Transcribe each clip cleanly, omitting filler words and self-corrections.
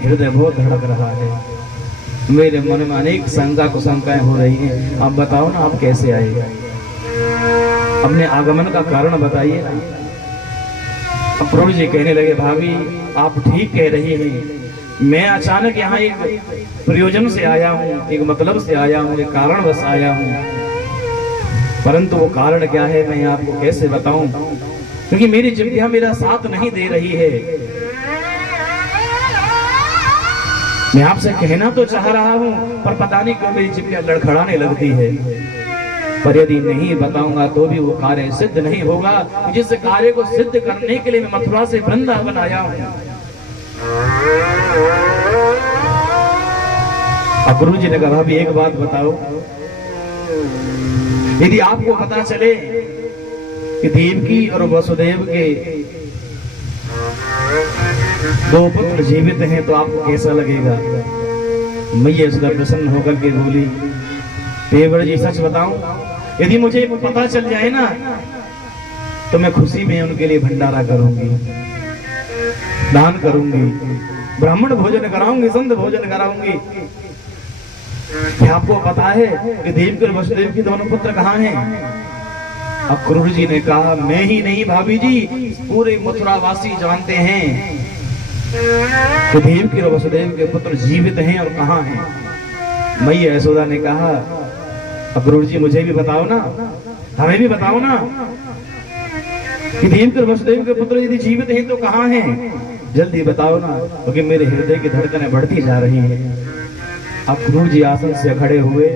हृदय बहुत धड़क रहा है, मेरे मन में अनेक शंका कुशंकाएं हो रही हैं। आप बताओ ना, आप कैसे आए? अपने आगमन का कारण बताइए ना। अक्रूर जी कहने लगे, भाभी आप ठीक कह रही हैं, मैं अचानक यहाँ एक प्रयोजन से आया हूँ, एक मतलब से आया हूँ, एक कारणवश आया हूँ, परंतु वो कारण क्या है मैं आपको कैसे बताऊं, क्योंकि मेरी जिह्वा मेरा साथ नहीं दे रही है। मैं आपसे कहना तो चाह रहा हूं, पर पता नहीं क्यों मेरी जिह्वा लड़खड़ाने लगती है। पर यदि नहीं बताऊंगा तो भी वो कार्य सिद्ध नहीं होगा, जिस कार्य को सिद्ध करने के लिए मैं मथुरा से वृंदावन आया हूं। अक्रूर जी ने कहा, भी एक बात बताओ, यदि आपको पता चले कि देवकी और वसुदेव के दो पुत्र जीवित हैं तो आपको कैसा लगेगा? मैया यशोदा प्रसन्न होकर के बोली, देवर जी सच बताऊं, यदि मुझे पता चल जाए ना तो मैं खुशी में उनके लिए भंडारा करूंगी, दान करूंगी, ब्राह्मण भोजन कराऊंगी, संत भोजन कराऊंगी। क्या आपको पता है कि देवकी और वसुदेव के दोनों पुत्र कहाँ हैं? अक्रूर जी ने कहा, मैं ही नहीं भाभी जी, पूरे मथुरावासी जानते हैं कि देवकी और वसुदेव के पुत्र जीवित हैं और कहाँ हैं। मैया यशोदा ने कहा, अक्रूर जी मुझे भी बताओ ना, हमें भी बताओ ना कि देवकी और वसुदेव के पुत्र यदि जीवित हैं तो कहाँ हैं, जल्दी बताओ ना, क्योंकि मेरे हृदय की धड़कनें बढ़ती जा रही हैं। अक्रूर जी आसन से खड़े हुए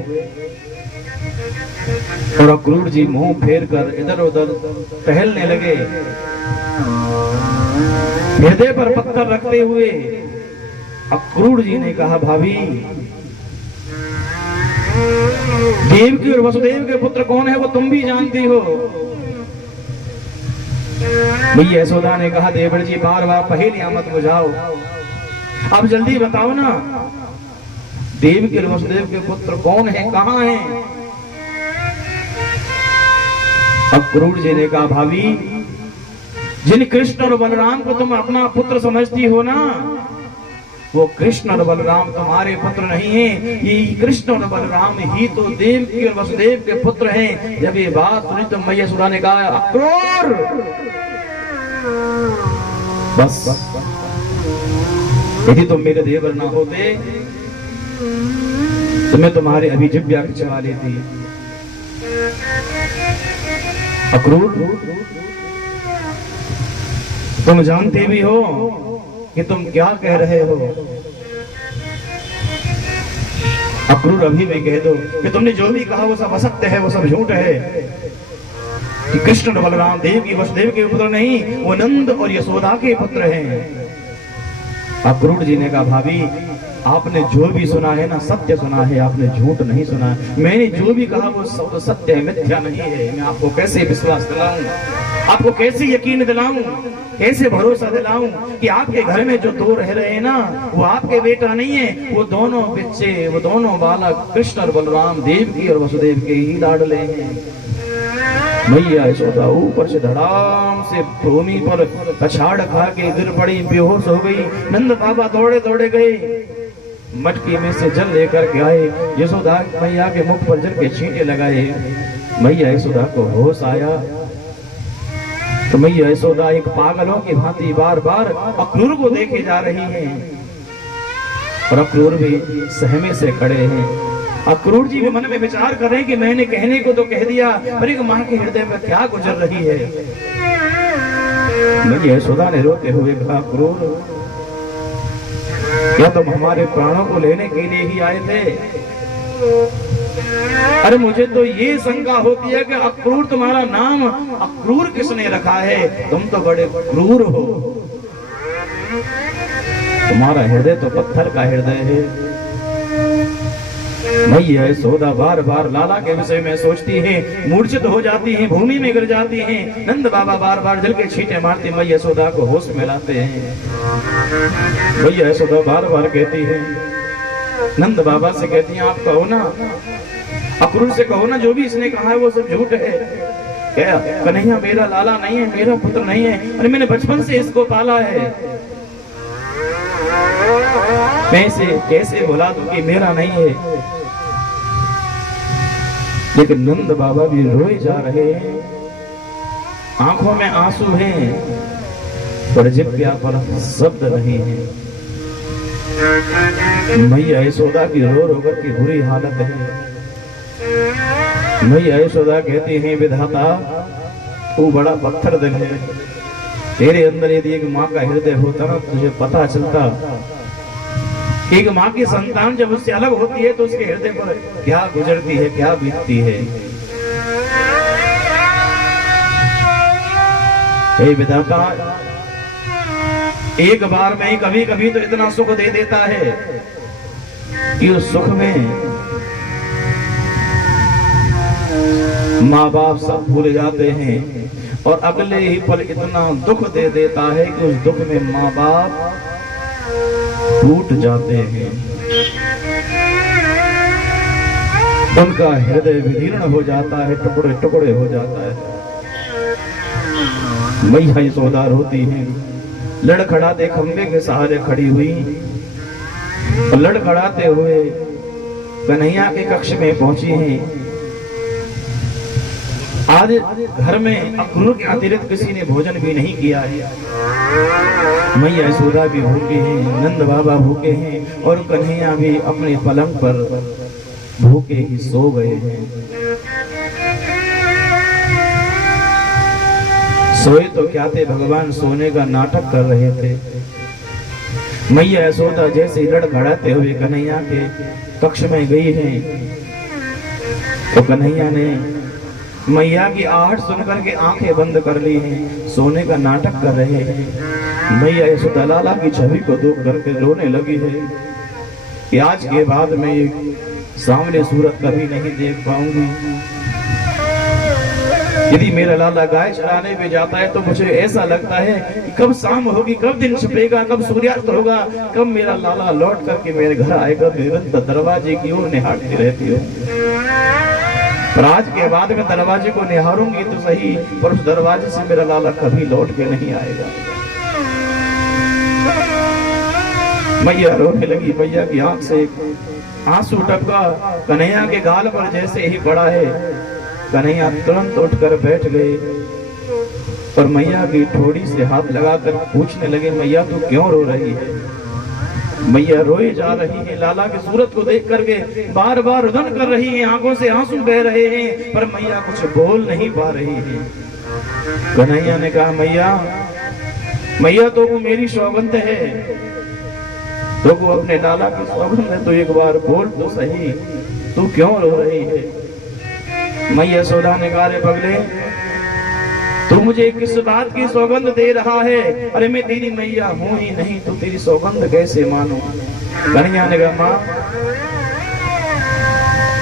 और अक्रूर जी मुंह फेर कर इधर उधर टहलने लगे, हृदय पर पत्थर रखते हुए अक्रूर जी ने कहा, भाभी देवकी और वसुदेव के पुत्र कौन है वो तुम भी जानती हो। मैया यशोदा ने कहा, देवर जी बार बार पहेलियां मत बुझाओ, अब जल्दी बताओ ना, देवकी और वसुदेव के पुत्र कौन है, कहाँ हैं? अक्रूर जी ने कहा, भाभी जिन कृष्ण और बलराम को तुम अपना पुत्र समझती हो ना, वो कृष्ण और बलराम तुम्हारे पुत्र नहीं हैं, ये कृष्ण और बलराम ही तो देवकी और वसुदेव के पुत्र हैं। जब ये बात सुनी तो मैया यशोदा ने कहा, अक्रूर बस, यदि तुम मेरे देवर ना होते तो मैं तुम्हारे अभी जिह्वा खिंचवा लेती। अक्रूर तुम जानते भी हो कि तुम क्या कह रहे हो। अक्रूर अभी मैं कह दो कि तुमने जो भी कहा वो सब असत्य है, वो सब झूठ है, कि कृष्ण और बलराम देवकी वसुदेव के पुत्र नहीं, वो नंद और यशोदा के पुत्र हैं। अक्रूर जी ने कहा, भाभी आपने जो भी सुना है ना सत्य सुना है, आपने झूठ नहीं सुना। मैंने जो भी कहा वो सत्य है, मिथ्या नहीं है। मैं आपको कैसे विश्वास दिलाऊं, आपको कैसे यकीन दिलाऊं, कैसे भरोसा दिलाऊं कि आपके घर में जो दो रह रहे हैं ना वो आपके बेटा नहीं है, वो दोनों बच्चे, वो दोनों बालक कृष्ण और बलराम देवकी और वसुदेव के ही लाडले हैं। मैया यशोदा ऊपर से धड़ाम से भूमि पर पछाड़ खा के गिर पड़ी, बेहोश हो गई। नंद बाबा दौड़े दौड़े गए, मटकी में से जल लेकर के आए, यशोदा मैया के मुख पर जल के छींटे लगाए। मैया यशोदा को होश आया तो मैया यशोदा एक पागलों की भांति बार बार अक्रूर को देखे जा रही हैं और अक्रूर भी सहमे से खड़े हैं। अक्रूर जी भी मन में विचार कर रहे हैं कि मैंने कहने को तो कह दिया, पर एक मां के हृदय में क्या गुजर रही है। मैया यशोदा ने रोते हुए कहा, अक्रूर क्या तुम हमारे प्राणों को लेने के लिए ही आए थे? अरे मुझे तो ये शंका होती है कि अक्रूर तुम्हारा नाम अक्रूर किसने रखा है? तुम तो बड़े क्रूर हो, तुम्हारा हृदय तो पत्थर का हृदय है। मैया यशोदा बार बार लाला के विषय में सोचती है, मूर्छित हो जाती हैं, भूमि में गिर जाती हैं। नंद बाबा बार बार जल के छींटे मारते मैया यशोदा को होश में लाते हैं। मैया यशोदा बार बार कहती है, नंद बाबा से कहती हैं, आप कहो ना, अक्रूर से कहो ना, जो भी इसने कहा है वो सब झूठ है। क्या कन्हैया मेरा लाला नहीं है, मेरा पुत्र नहीं है, अरे मैंने बचपन से इसको पाला है। मैं इसे कैसे भुला दूं कि मेरा नहीं है। लेकिन नंद बाबा भी रोए जा रहे हैं, आंखों में आंसू हैं, पर जिब्या पर शब्द नहीं है। मैया यशोदा की रो रो कर की बुरी हालत है। मैया यशोदा कहती हैं, विधाता तू बड़ा पत्थर दिल है, तेरे अंदर यदि एक माँ का हृदय होता ना, तुझे पता चलता एक माँ की संतान जब उससे अलग होती है तो उसके हृदय पर क्या गुजरती है, क्या बीतती है। हे विधाता, एक बार में कभी कभी तो इतना सुख दे देता है कि उस सुख में माँ बाप सब भूल जाते हैं, और अगले ही पल इतना दुख दे देता है कि उस दुख में माँ बाप टूट जाते हैं, उनका हृदय विदीर्ण हो जाता है, टुकड़े टुकड़े हो जाता है। मैया यशोदा रोती है, लड़खड़ाते खंबे के सहारे खड़ी हुई, और लड़खड़ाते हुए कन्हैया के कक्ष में पहुंची हैं। आज घर में अक्रूर के अतिरिक्त किसी ने भोजन भी नहीं किया है। मैया यशोदा भी भूखे हैं, नंद बाबा भूखे हैं, और कन्हैया भी अपने पलंग पर भूखे ही सो गए हैं। सोए तो क्या थे, भगवान सोने का नाटक कर रहे थे। मैया यशोदा जैसे लड़खड़ाते हुए कन्हैया के कक्ष में गई हैं, तो कन्हैया ने मैया की आहट सुनकर के आंखें बंद कर ली हैं, सोने का नाटक कर रहे हैं। मैया यशोदा लाला की छवि को देख करके रोने लगी है कि आज के बाद मैं ये सामने सूरत कभी नहीं देख पाऊंगी। यदि मेरा लाला गाय चराने पे जाता है तो मुझे ऐसा लगता है कि कब शाम होगी, कब दिन छुपेगा, कब सूर्यास्त होगा, कब मेरा लाला लौट करके मेरे घर आएगा। निरंतर दरवाजे की ओर निहारती रहती हूँ, पर आज के बाद में दरवाजे को निहारूंगी तो सही, पर उस दरवाजे से मेरा लाला कभी लौट के नहीं आएगा। मैया रोने लगी, मैया की आंख से आंसू टपका कन्हैया के गाल पर जैसे ही पड़ा है, कन्हैया तुरंत उठकर बैठ गए और मैया की ठोड़ी से हाथ लगाकर पूछने लगे, मैया तू क्यों रो रही है? मैया रोए जा रही है, लाला की सूरत को देख करके बार बार रुदन कर रही है, आंखों से आंसू बह रहे हैं, पर मैया कुछ बोल नहीं पा रही है। कन्हैया ने कहा, मैया तो वो मेरी सौगंध है, तो वो अपने लाला की सौगंध है, तो एक बार बोल तो सही, तू क्यों रो रही है? मैया यशोदा ने कहा, पगले तू मुझे किस बात की सौगंध दे रहा है? अरे मैं तेरी मैया हूं ही नहीं, तो तेरी सौगंध कैसे मानूं? कन्हैया ने कहा, माँ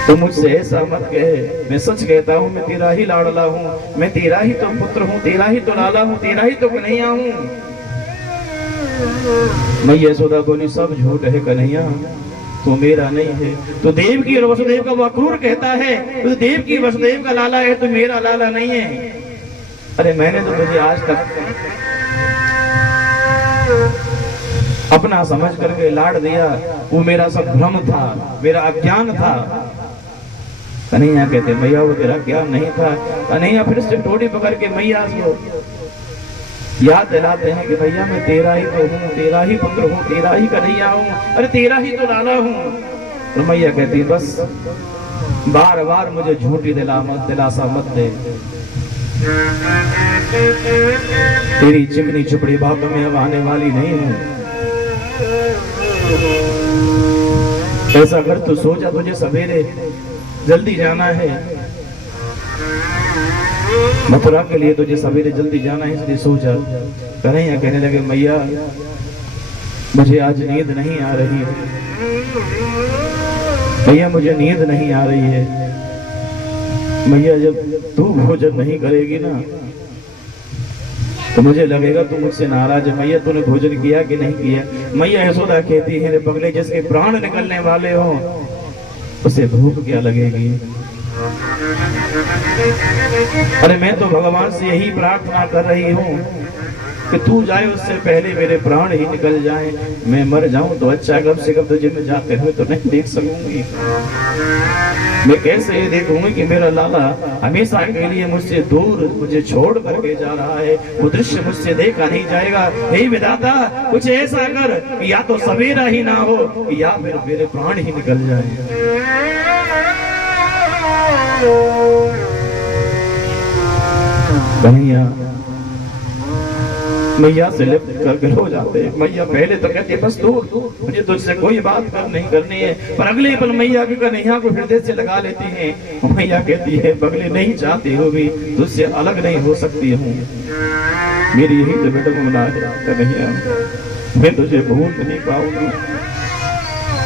तो मुझसे ऐसा मत कहे, मैं सच कहता हूँ, मैं तेरा ही लाडला हूँ, मैं तेरा ही तो पुत्र हूँ, तेरा ही तो लाला हूँ, तेरा ही तो कन्हैया हूँ। मैया यशोदा बोली, सब झूठ है कन्हैया, तू मेरा नहीं है। तो देव की और वसुदेव का वो अक्रूर कहता है, तो देव की वसुदेव का लाला है, तो मेरा लाला नहीं है। अरे मैंने तो तुझे आज तक अपना समझ करके लाड दिया, वो मेरा सब भ्रम था, मेरा अज्ञान था। कन्हैया कहते, मैया वो तेरा ज्ञान नहीं था। कन्हैया फिर से टोटी पकड़ के मैया को याद दिलाते हैं कि भैया मैं तेरा ही तो हूँ, तेरा ही पुत्र हूँ, तेरा ही कन्हैया हूँ, अरे तेरा ही तो लाला हूँ। तो मैया कहती, बस बार बार मुझे झूठी दिलासा मत दे, तेरी चिकनी चुपड़ी बातों में अब आने वाली नहीं हूं। ऐसा कर तू सो जा, तुझे सवेरे जल्दी जाना है, मथुरा के लिए तुझे सवेरे जल्दी जाना है, इसलिए सो जा। कन्हैया कहने लगे, मैया मुझे आज नींद नहीं आ रही है, मैया मुझे नींद नहीं आ रही है। मैया जब तू भोजन नहीं करेगी ना तो मुझे लगेगा तू मुझसे नाराज है। मैया तूने भोजन किया कि नहीं किया? मैया यशोदा कहती है, रे पगले जिसके प्राण निकलने वाले हो उसे भूख क्या लगेगी? अरे मैं तो भगवान से यही प्रार्थना कर रही हूँ कि तू जाए उससे पहले मेरे प्राण ही निकल जाए, मैं मर जाऊं तो अच्छा, कम से कम तुझे मैं जाते हुए तो नहीं देख सकूंगी। मैं कैसे ये देखूंगी कि मेरा लाला हमेशा के लिए मुझसे दूर मुझे छोड़ करके जा रहा है, वो दृश्य मुझसे देखा नहीं जाएगा। हे विधाता, कुछ ऐसा कर कि या तो सवेरा ही ना हो या फिर मेरे प्राण ही निकल जाए। भैया मैया से लिप्त करके हो जाते। मैया पहले तो कहती है बस दूर, मुझे तुझसे कोई बात नहीं करनी है, पर अगले पल मैया की कन्हैया को हृदय से लगा लेती है। मैया कहती है बगले नहीं चाहती हो भी तुझसे अलग नहीं हो सकती हूँ, मेरी यही तो बेटा मना है कन्हैया, मैं तुझे भूल नहीं पाऊंगी।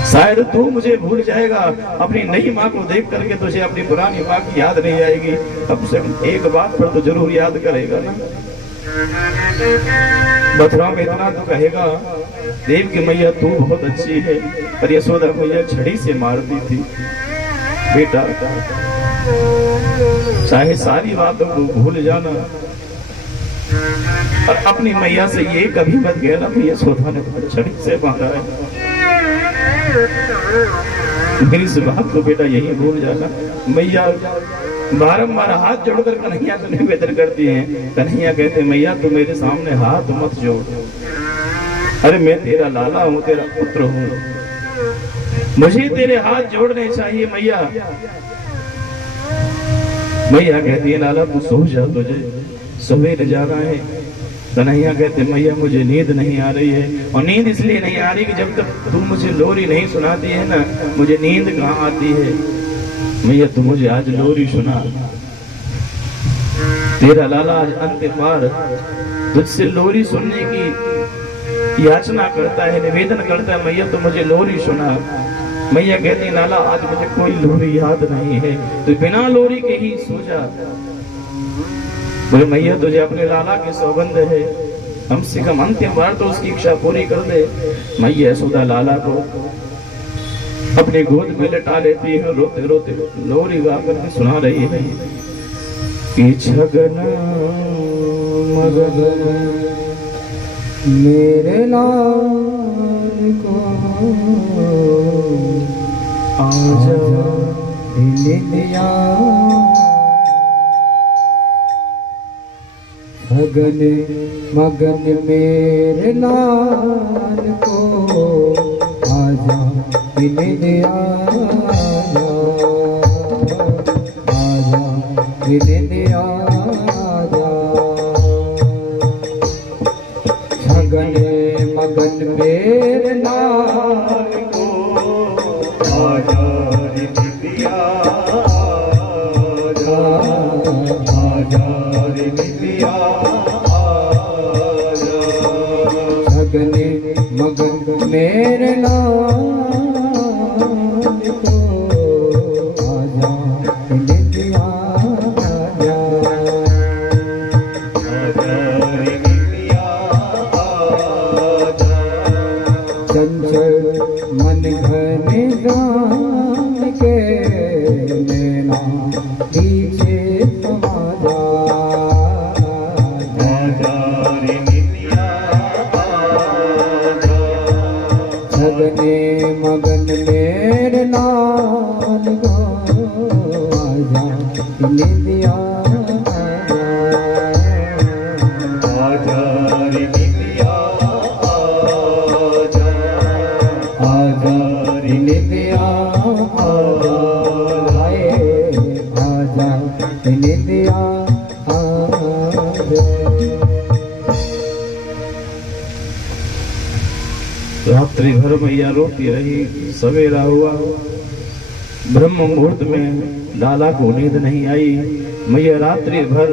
शायद तू मुझे भूल जाएगा, अपनी नई माँ को देख करके तुझे अपनी पुरानी माँ की याद नहीं आएगी। अब से एक बात पर तो जरूर याद करेगा ना। मथुरा में इतना तो कहेगा, देव की मैया तू बहुत अच्छी है, पर यशोदा मैया छड़ी से मारती थी। बेटा चाहे सारी बातों को भूल जाना, और अपनी मैया से ये कभी मत कहना कि यशोदा ने तुम्हें छड़ी से मारा है। मेरी इस बात को बेटा यही भूल जाना। मैया बारंबार हाथ जोड़कर कन्हैया को निवेदन करती हैं। कन्हैया कहते मैया तू मेरे सामने हाथ मत जोड़, अरे मैं तेरा लाला हूँ, तेरा पुत्र हूँ, मुझे तेरे हाथ जोड़ने चाहिए। मैया मैया कहती है लाला तू सो जा, तुझे सवेरे जाना है। कन्हैया कहते मैया मुझे नींद नहीं आ रही है, और नींद इसलिए नहीं आ रही कि जब तक तू मुझे लोरी नहीं सुनाती है ना, मुझे नींद कहाँ आती है। मैया तू मुझे आज लोरी सुना, तेरा लाला आज अंतिम बार तुझसे लोरी सुनने की याचना करता है, निवेदन करता है। मैया तू मुझे लोरी सुना। मैया कहती लाला आज मुझे कोई लोरी याद नहीं है, तो बिना लोरी के ही सो जा। बोले मैया तुझे अपने लाला की सौगंध है, कम से कम अंतिम बार तो उसकी इच्छा पूरी कर दे। मैया यशोदा लाला को अपने गोद में लटा लेती है, रोते रोते लोरी गाकर के सुना रही है कि छगना मगन मेरे लाल को आजा दिया, मगन मगन मेरे लाल को आजा दिया, आजा दिया, मगन मगन मेरे लाल को आजा दिया, आजा दिया, मगन मेरे लाल को आजा दिया, आजा दिया, चंचल मन घने गान के नैना पीछे समाजा, मगने मगन मेरे लाल को आजा दिया, आजा दिया, आजा दिया, आजा दिया, रात्रि भर मैया रोती रही। सवेरा हुआ, ब्रह्म मुहूर्त में लाला को नींद नहीं आई। मैया रात्रि भर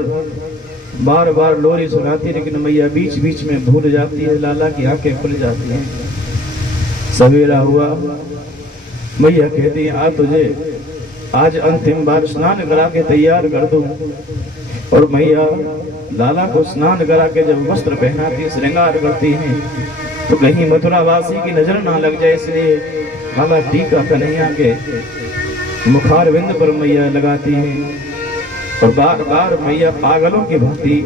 बार बार लोरी सुनाती, लेकिन मैया बीच बीच में भूल जाती है, लाला की आंखें खुल जाती हैं। सवेरा हुआ, मैया कहती है आ तुझे आज अंतिम बार स्नान करा के तैयार कर दूं। और मैया लाला को स्नान करा के जब वस्त्र पहनाती, श्रृंगार करती हैं, तो कहीं मथुरा वासी की नजर ना लग जाए, इसलिए लाला टीका कन्हैया के मुखार बिंद पर मैया लगाती है। और बार बार मैया पागलों की भांति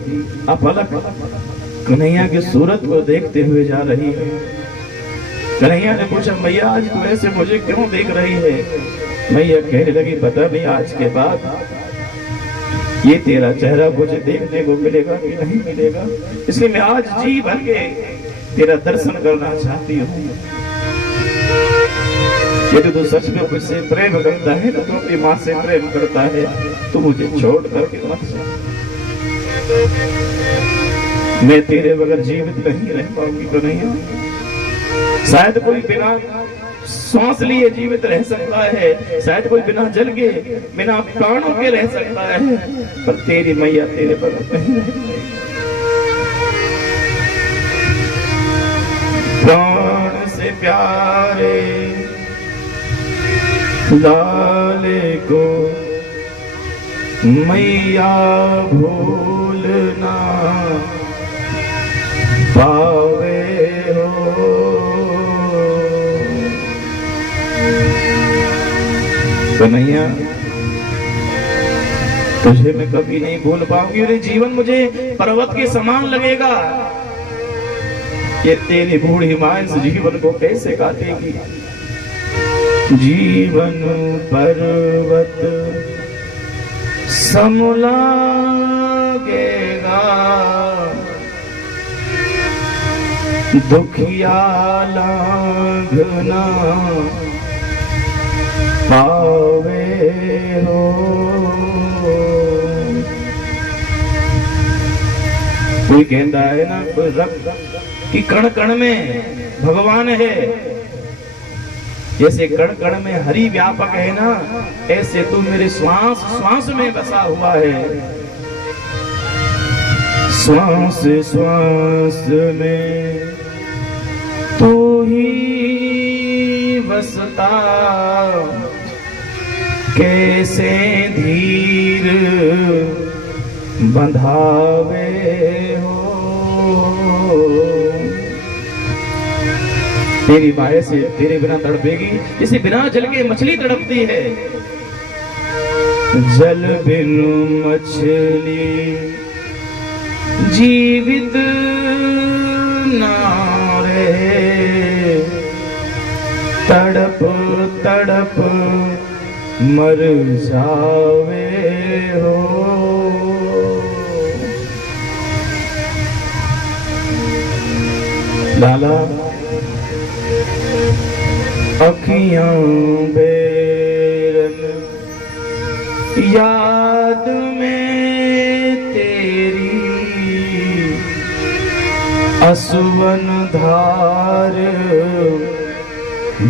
अपलक कन्हैया की सूरत को देखते हुए जा रही है। कन्हैया ने पूछा, मैया आज तू ऐसे मुझे क्यों देख रही है? मैया कहने लगी, पता नहीं आज के बाद ये तेरा चेहरा मुझे देखने को मिलेगा कि नहीं मिलेगा, इसलिए मैं आज जी भर के तेरा दर्शन करना चाहती हूँ। यदि तू सच में मुझसे प्रेम करता है तो तू अपनी माँ से प्रेम करता है, तू मुझे छोड़ करके मत जा। मैं तेरे बगैर जीवित नहीं रह पाऊंगी तो नहीं। शायद कोई बिना सांस लिए जीवित रह सकता है, शायद कोई बिना जल के बिना प्राणों के रह सकता है, पर तेरी मैया तेरे बगैर नहीं रह पाएगी। प्राण से प्यारे लाले को मैया भूलना पावे हो। कन्हैया तुझे मैं कभी नहीं भूल पाऊंगी और जीवन मुझे पर्वत के समान लगेगा। ये तेरी बूढ़ी मां इस जीवन को कैसे काटेगी? जीवन पर्वत समलागेगा, दुखिया लांघना पावे हो। कोई कहता है ना कि कण कण में भगवान है, जैसे कण कण में हरि व्यापक है ना, ऐसे तू मेरे श्वास श्वास में बसा हुआ है। श्वास श्वास में तू ही बसता, कैसे धीर बंधावे हो। तेरी माया से तेरे बिना तड़पेगी जैसे बिना जल के मछली तड़पती है। जल बिनु मछली जीवित ना रहे, तड़प तड़प मर जावे हो। लाला अखियां बेरन याद में तेरी, असुवन धार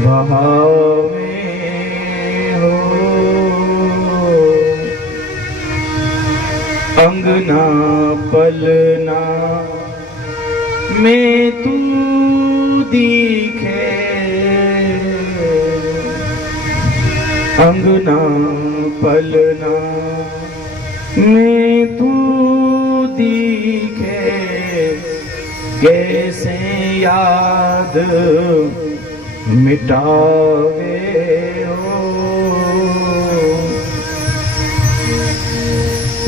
बहावे हो। अंगना पलना में तू दिखे, अंगना पलना में तू दिखे, कैसे याद मिटावे हो।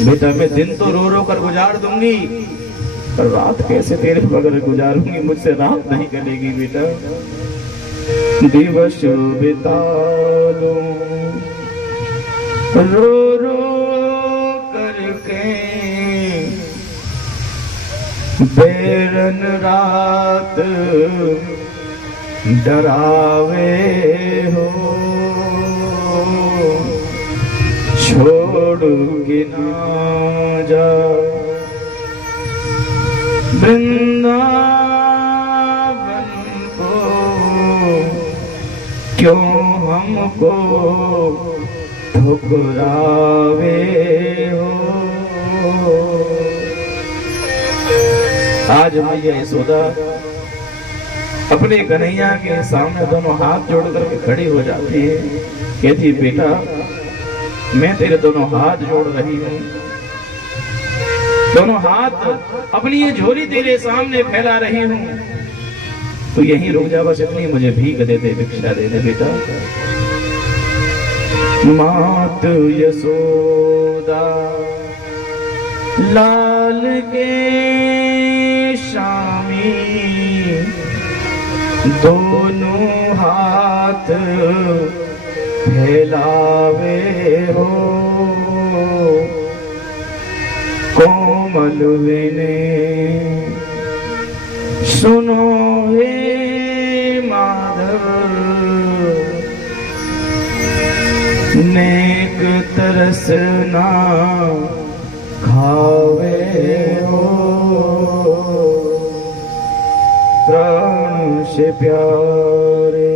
बेटा मैं दिन तो रो रो कर गुजार दूंगी, पर रात कैसे तेरे बगैर गुजारूंगी? मुझसे रात नहीं कटेगी बेटा। दिवस बिता लूं रो रो करके, बेरन रात डरावे हो। छोड़ के ना जा वृंदावन को, क्यों हमको ठुकरावे हो। आज मैया यशोदा अपने कन्हैया के सामने दोनों हाथ जोड़ करके खड़ी हो जाती है, कहती बेटा मैं तेरे दोनों हाथ जोड़ रही हूँ, दोनों हाथ अपनी ये झोली तेरे सामने फैला रही हूँ, तो यहीं रुक जा, बस इतनी मुझे भीख दे दे, भिक्षा दे दे बेटा। मात यशोदा लाल के स्वामी दोनों हाथ फैलावे हो, कोमल विने सुनो हे माधव, नेक तरस ना खावे हो, प्राण से प्यारे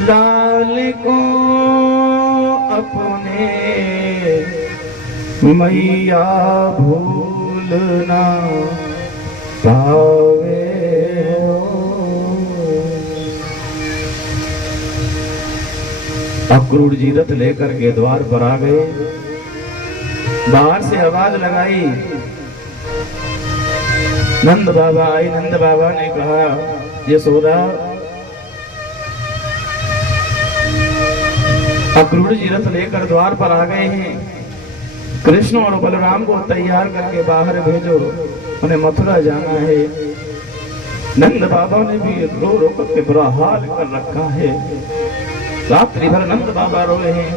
लाल को अपने मैया भूलना पावे हो। अक्रूर जी रथ लेकर के द्वार पर आ गए। बाहर से आवाज लगाई, नंद बाबा आई। नंद बाबा ने कहा, यशोदा, अक्रूर जी रथ लेकर द्वार पर आ गए हैं, कृष्ण और बलराम को तैयार करके बाहर भेजो, उन्हें मथुरा जाना है। नंद बाबा ने भी रो रो करके बुरा हाल कर रखा है। रात्रि भर नंद बाबा रोए हैं,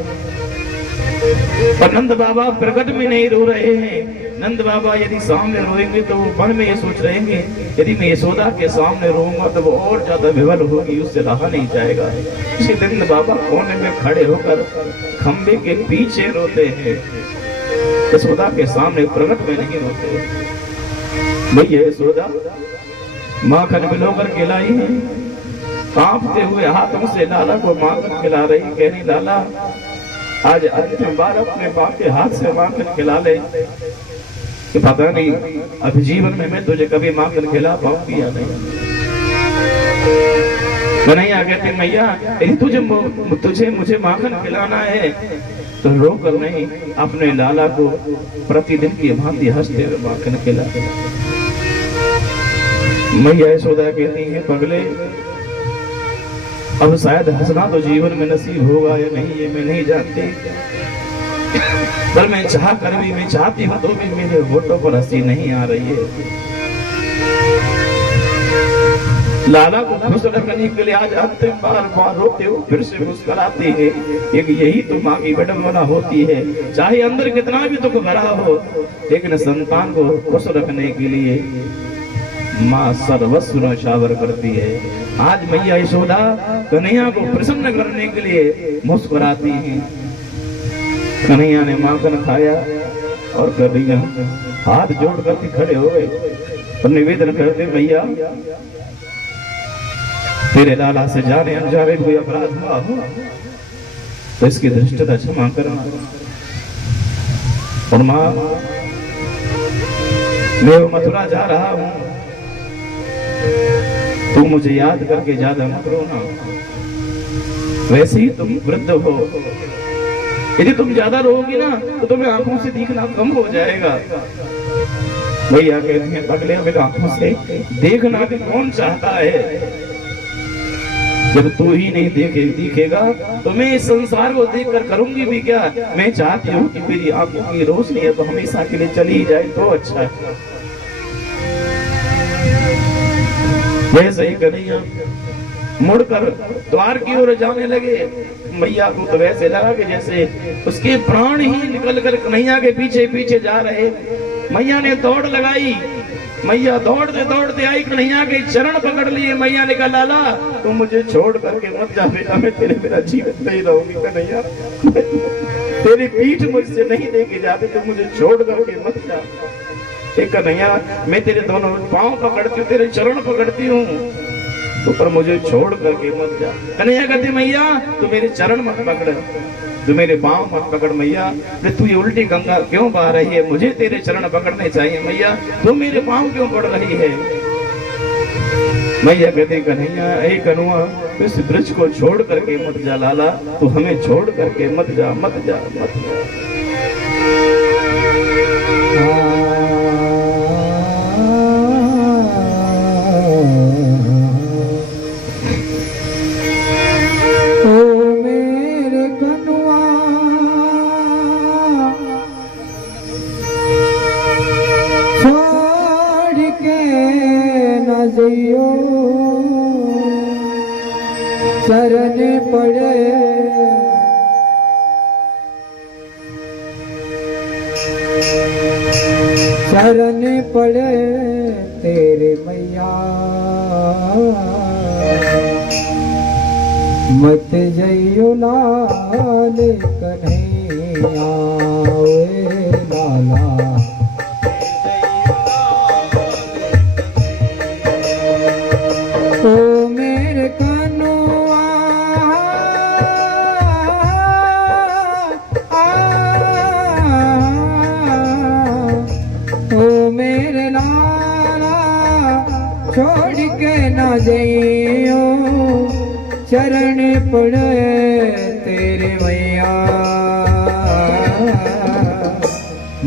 पर नंद बाबा प्रकट में नहीं रो रहे हैं। नंद बाबा यदि सामने रोएंगे तो वो मन में ये सोच रहे हैं, यदि मैं यशोदा के सामने रोऊंगा तो वो और ज्यादा विवल होगी, उससे रहा नहीं जाएगा। इसी नंद बाबा कोने में खड़े होकर खंबे के पीछे रोते हैं, यशोदा के सामने प्रकट में नहीं रोते। भैया यशोदा माखन भिगो कर खिलाई है, कांपते हुए हाथों से लाला को माखन खिला रही, कह रही लाला आज अंतिम बार अपने बाप के हाथ से माखन खिला ले, कि पता नहीं अभी जीवन में मैं तुझे कभी माखन खिला पाऊंगी या नहीं। कन्हैया कहते मैया यदि तुझे मुझे माखन खिलाना है तो रो कर नहीं, अपने लाला को प्रतिदिन की भांति हंसते हुए माखन खिला। मैया यशोदा कहती है, पगले अब शायद हंसना तो जीवन में नसीब होगा या नहीं ये मैं नहीं जानती, पर मैं चाह कर भी, मैं चाहती हूँ तो भी मेरे होठों पर हंसी नहीं आ रही है। लाला को खुश रखने के लिए आज अंतिम बार रोते हो फिर से मुस्कुराती है। एक यही तो माँ की विडंबना होती है, चाहे अंदर कितना भी दुख भरा हो, लेकिन संतान को खुश रखने के लिए माँ सर्वस्व न्यौछावर करती है। आज मैया यशोदा कन्हैया को प्रसन्न करने के लिए मुस्कुराती है। कन्हैया ने माखन खाया और कन्हैया हाथ जोड़ करके खड़े हो गए और निवेदन करते, मैया तेरे लाला से जाने अनजाने कोई अपराध हुआ हो तो इसकी धृष्टता क्षमा करना। और माँ मैं मथुरा जा रहा हूँ, तुम मुझे याद करके ज्यादा मत रोना। वैसे ही तुम वृद्ध हो, यदि तुम ज्यादा रोगी ना तो तुम्हें आंखों से दिखना कम हो जाएगा। भैया कहते हैं, पगले मेरे आंखों से देखना भी कौन चाहता है, जब तू ही नहीं दिखेगा तो मैं इस संसार को देखकर करूंगी भी क्या। मैं चाहती हूँ कि मेरी आंखों की रोशनी है तो हमेशा के लिए चली ही जाए तो अच्छा है। वैसे ही कन्हैया मुड़कर द्वार की ओर जाने लगे। मैया को तो वैसे लगा कि जैसे उसके प्राण ही निकल कर कन्हैया के पीछे पीछे जा रहे। मैया ने दौड़ लगाई, मैया दौड़ते दौड़ते आई, कन्हैया के चरण पकड़ लिए। मैया ने कहा, लाला तुम मुझे छोड़ करके मत जा बेटा, मैं तेरे बिना जीवित नहीं रहूंगी। कन्हैया तेरी पीठ मुझसे नहीं लेके जाती, तुम मुझे छोड़ करके मत जा। कन्हैया मैं तेरे दोनों पांव पकड़ती हूँ, तेरे चरण पकड़ती हूँ, तो पर मुझे छोड़ करके मत जा। कन्हैया कहती, मैया तू मेरे चरण मत पकड़, तू मेरे पांव मत पकड़। मैया तू ये उल्टी गंगा क्यों बहा रही है, मुझे तेरे चरण पकड़ने चाहिए। मैया तू मेरे पांव क्यों पड़ रही है। मैया कहते, कन्हैया ऐ कनुआ इस ब्रज को छोड़ करके मत जा लाला, तू हमें छोड़ करके मत जा, मत जा, मत जा। शरण पड़े शरण पड़े तेरे मैया मत जइयो लाल कन्हैया ओए लाला ओ मेरे कनुआ ओ मेरे लाला छोड़ के ना जइयो चरण पड़े तेरे मैया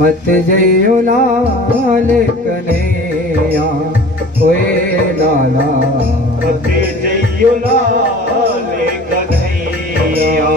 मत जइयो लाल कन्हैया ओए लाला मत जइयो लाल कन्हैया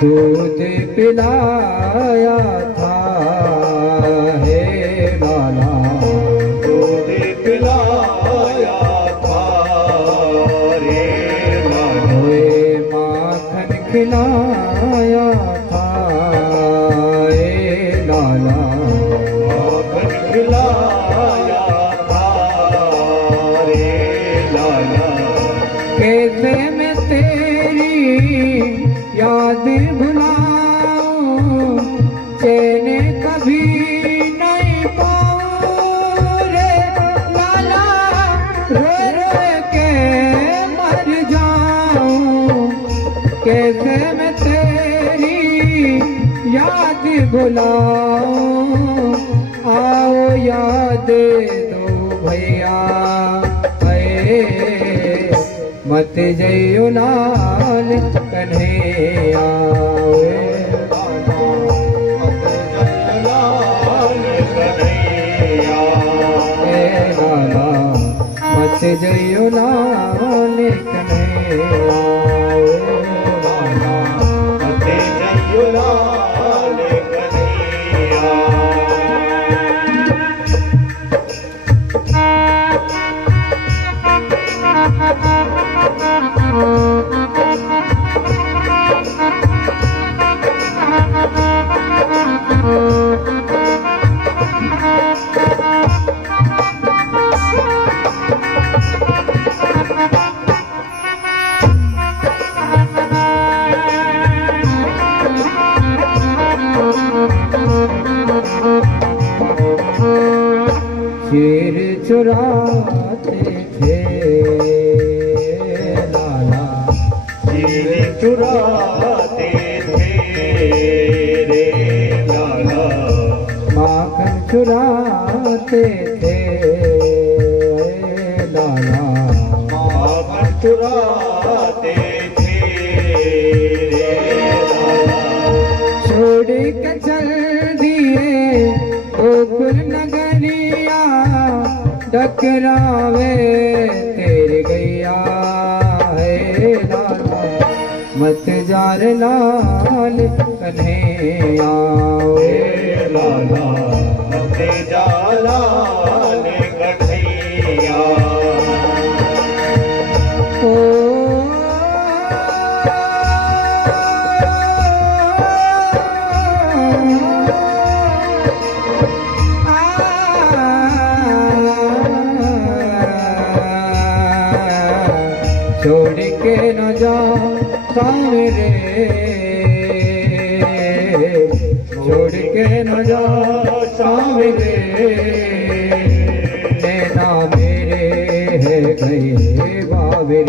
दूध पिलाया था हे लाला दूध पिलाया था रे लाला ओए माखन खिलाया था हे लाला माखन खिलाया था रे लाला कैसे मैं तेरी याद भुलाऊं चैन कभी नहीं पाऊं रे लाला रो रो के मर जाऊं कैसे मैं तेरी याद भुलाऊं आओ याद दो भैया मत जइयो लाल कन्हैया मत जइयो लाल कन्हैया मत जइयो लाल कन्हैया शेर चुराते थे लाला शीर चुराते थे रे लाला माखन चुराते थे लाला माखन चुराते थे रे लाला छोड़ के चल दिए गोकुल नगरिया टकरावे तेरे गैया है लाला मत जार लाल कन्हैया रे लाला मत जा लाल कन्हैया ओ छोड़ के न जा रे छोड़ के न जा सावरे नैना मेरे है गए बावरे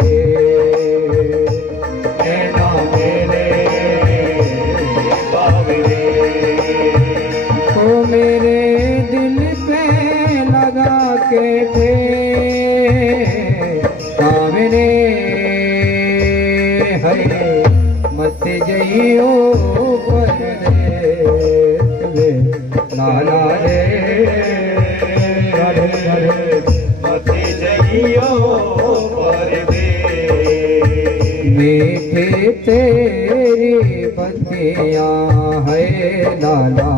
नैना मेरे बावरे ओ मेरे दिल पे लगा के थे सावरे है मत जइयो लाला रे मत जइयो परदे मीठी तेरी बत्तियां है लाला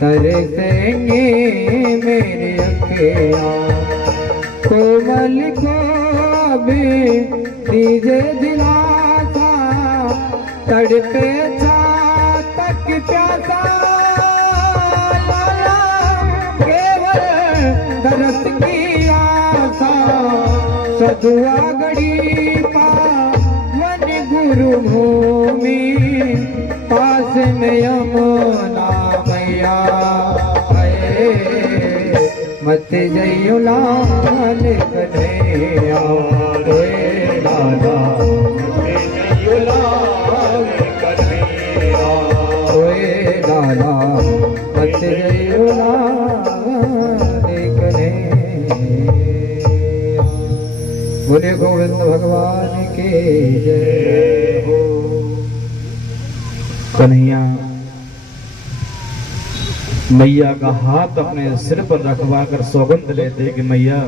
तरसेंगे मेरी अखियां कोमल को भी दीजे दिलासा तड़पे तक प्यासा लाला केवल दरस की आशा सदुआ गड़ी पावन गुरु भूमि पास में यमुना मैया है मत जइयो लाल कन्हैया ओए लाला ओए लाला मत जइयो लाल कन्हैया बोले गोविंद भगवान के जय हो। कन्हैया मैया का हाथ अपने सिर पर रखवा कर सौगंध लेते कि मैया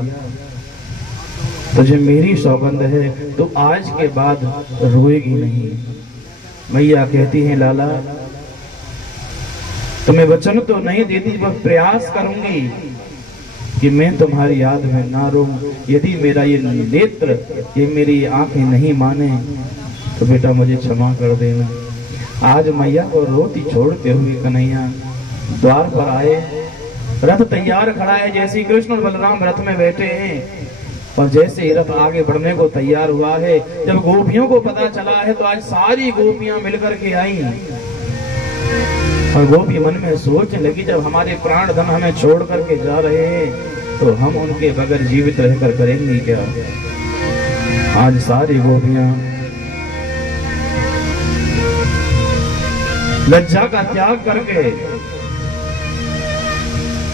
तुझे मेरी सौगंध है, तो आज के बाद रोएगी नहीं। मैया कहती है लाला तुम्हें वचन तो नहीं देती, पर प्रयास करूंगी कि मैं तुम्हारी याद में ना रोऊं। यदि मेरा ये नेत्र, ये मेरी आंखें नहीं माने तो बेटा मुझे क्षमा कर देना। आज मैया को रोती छोड़ते हुए कन्हैया द्वार पर आए। रथ तैयार खड़ा है, जैसे कृष्ण और बलराम रथ में बैठे हैं और जैसे ही रथ आगे बढ़ने को तैयार हुआ है, जब गोपियों को पता चला है तो आज सारी गोपियां मिलकर के आई और गोपी मन में सोचने लगी जब हमारे प्राण धन हमें छोड़ करके जा रहे हैं तो हम उनके बगैर जीवित रहकर करेंगे क्या। आज सारी गोपियां लज्जा का त्याग करके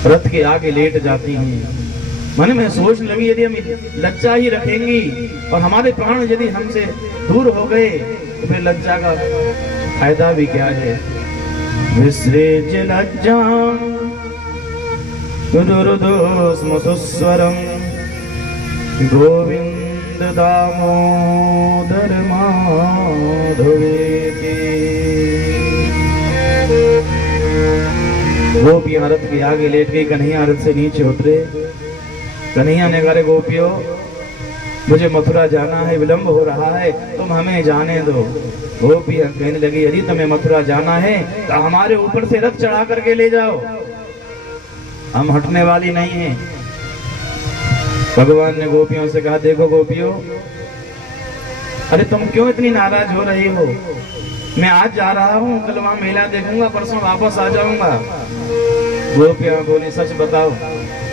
रथ के आगे लेट जाती हैं। मन में सोचने लगी यदि हम लज्जा ही रखेंगी और हमारे प्राण यदि हमसे दूर हो गए तो फिर लज्जा का फायदा भी क्या है। विसृज लज्जा दुरुदुस्म सुस्वरम गोविंद दामोदर माधवेति। गोपियां रथ के आगे लेट गई, कन्हैया रथ से नीचे उतरे। कन्हैया ने कहा गोपियों मुझे मथुरा जाना है, विलंब हो रहा है, तुम हमें जाने दो। गोपियां कहने लगी यदि तुम्हें मथुरा जाना है तो हमारे ऊपर से रथ चढ़ा करके ले जाओ, हम हटने वाली नहीं हैं। भगवान ने गोपियों से कहा देखो गोपियों, अरे तुम क्यों इतनी नाराज हो रही हो, मैं आज जा रहा हूँ, कल वहां मेला देखूंगा, परसों वापस आ जाऊंगा। गोपियां बोली सच बताओ,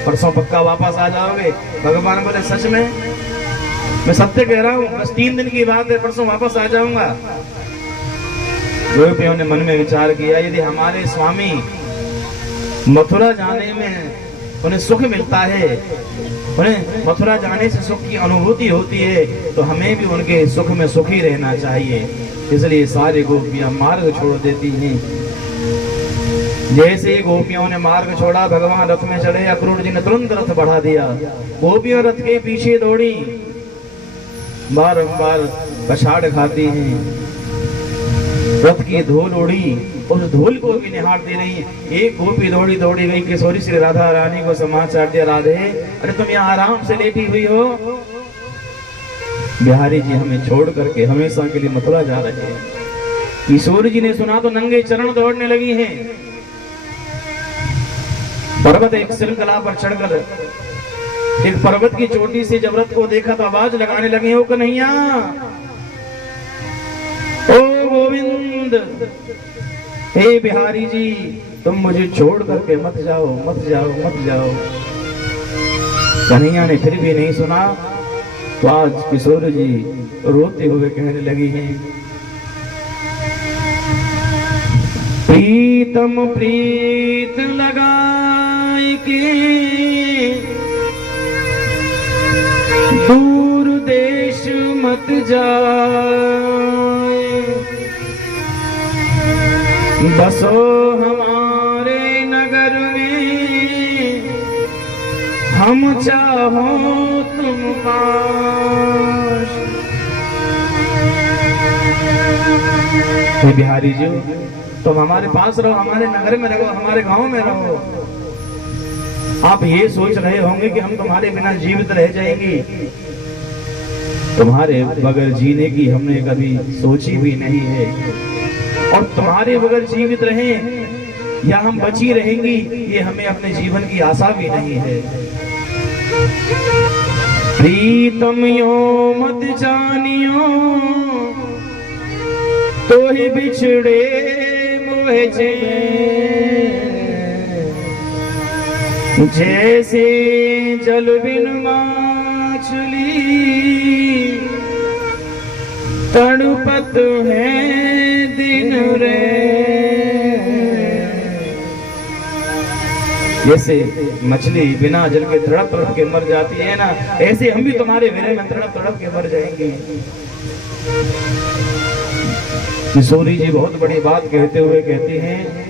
परसों पक्का वापस आ जाओगे? भगवान बोले सच में, मैं सत्य कह रहा हूँ, बस 3 दिन की बात है, परसों वापस आ जाऊंगा। गोपियों ने मन में विचार किया यदि हमारे स्वामी मथुरा जाने में उन्हें सुख मिलता है, उन्हें मथुरा जाने से सुख की अनुभूति होती है, तो हमें भी उनके सुख में सुखी रहना चाहिए। इसलिए सारे गोपियां मार्ग छोड़ देती हैं। जैसे ही गोपियों ने मार्ग छोड़ा, भगवान रथ में चढ़े, अक्रूर जी ने तुरंत रथ बढ़ा दिया। गोपियां रथ के पीछे दौड़ी, बारंबार पछाड़ खाती हैं। रथ की धूल उड़ी, उस धूल को भी निहारती रही। एक गोपी दौड़ी दौड़ी गई किशोरी श्री राधा रानी को समाचार दिया, राधे अरे तुम यहाँ आराम से लेटी हुई हो, बिहारी जी हमें छोड़ करके हमेशा के लिए मथुरा जा रहे हैं। किशोरी जी ने सुना तो नंगे चरण दौड़ने लगी हैं। पर्वत एक श्रृंखला पर चढ़कर एक पर्वत की चोटी से जब रथ को देखा तो आवाज लगाने लगे, ओ कन्हैया, ओ गोविंद, हे बिहारी जी, तुम मुझे छोड़ करके मत जाओ, मत जाओ, मत जाओ। कन्हैया ने फिर भी नहीं सुना, तो आज किशोर जी रोते हुए कहने लगी हैं, प्रीतम प्रीत लगाए के दूर देश मत जाए, बसो हमारे नगर में, हम चाहो तुम पास। बिहारी जी, तुम हमारे पास रहो, हमारे नगर में रहो, हमारे गांव में रहो। आप ये सोच रहे होंगे कि हम तुम्हारे बिना जीवित रह जाएंगे, तुम्हारे बगैर जीने की हमने कभी सोची भी नहीं है, और तुम्हारे बगैर जीवित रहें या हम बची रहेंगी ये हमें अपने जीवन की आशा भी नहीं है। प्रीतम यो मत जानियो, तो ही बिछड़े मोहे जैसे जल बिन मछली, तड़पत है दिन रे। जैसे मछली बिना जल के तड़प तड़प के मर जाती है ना, ऐसे हम भी तुम्हारे विरह में तड़प तड़प के मर जाएंगे। किशोरी जी बहुत बड़ी बात कहते हुए कहती हैं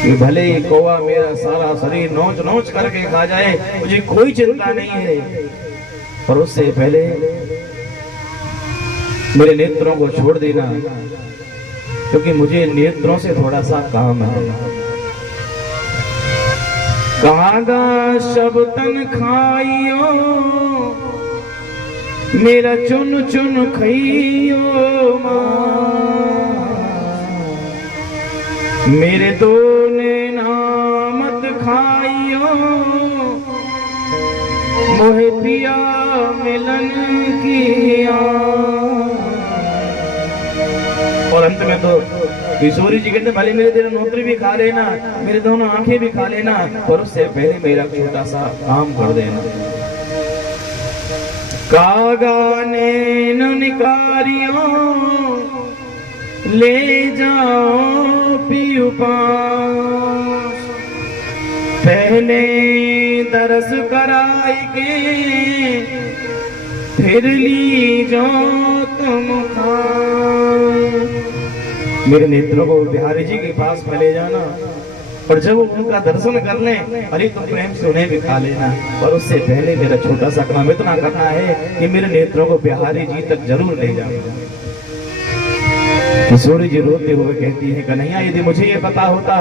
कि भले ही कौवा मेरा सारा शरीर नोच नोच करके खा जाए, मुझे कोई चिंता नहीं है, पर उससे पहले मेरे नेत्रों को छोड़ देना, क्योंकि मुझे नेत्रों से थोड़ा सा काम है। कागा सब तन खाइयो, मेरा चुन चुन खाइयो मां, मेरे दो नैना मत खाइयो, मोहे पिया मिलन किया। और अंत में तो किशोरी जी कहते भले मेरे तेरे नोत्र भी खा लेना, मेरे दोनों आंखें भी खा लेना, पर उससे पहले मेरा छोटा सा काम कर देना। कागा नैन निकारियो, ले जाओ पियु पास, पहले दरस कराई के, फिर ली जो तुम खाए। मेरे नेत्रों को बिहारी जी के पास में ले जाना, और जब उनका दर्शन कर लें, अरे तो प्रेम से उन्हें भी खा लेना, और उससे पहले मेरा छोटा सा काम इतना करना है कि मेरे नेत्रों को बिहारी जी तक जरूर ले जाऊंगा। किशोरी जी रोते हुए कहती है, कन्हैया यदि मुझे ये पता होता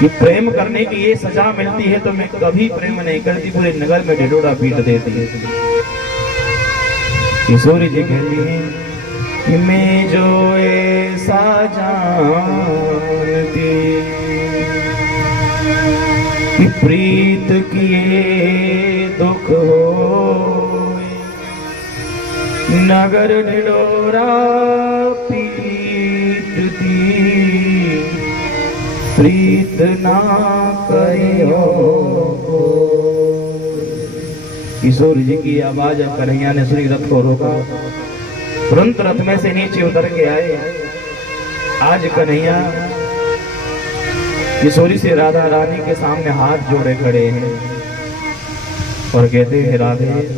कि प्रेम करने की ये सजा मिलती है तो मैं कभी प्रेम नहीं करती, पूरे नगर में ढिढोरा पीट देती है। किशोरी जी कहती हैं कि मैं जो ऐसा जानती कि प्रीत किए दुख हो, नगर ढिढोरा पीटती, प्रीत ना कहियो। किशोर जी की आवाज अब कन्हैया ने सुनी, रथ को रोका, तुरंत रथ में से नीचे उतर के आए। आज कन्हैया किशोरी से राधा रानी के सामने हाथ जोड़े खड़े हैं और कहते हैं, राधे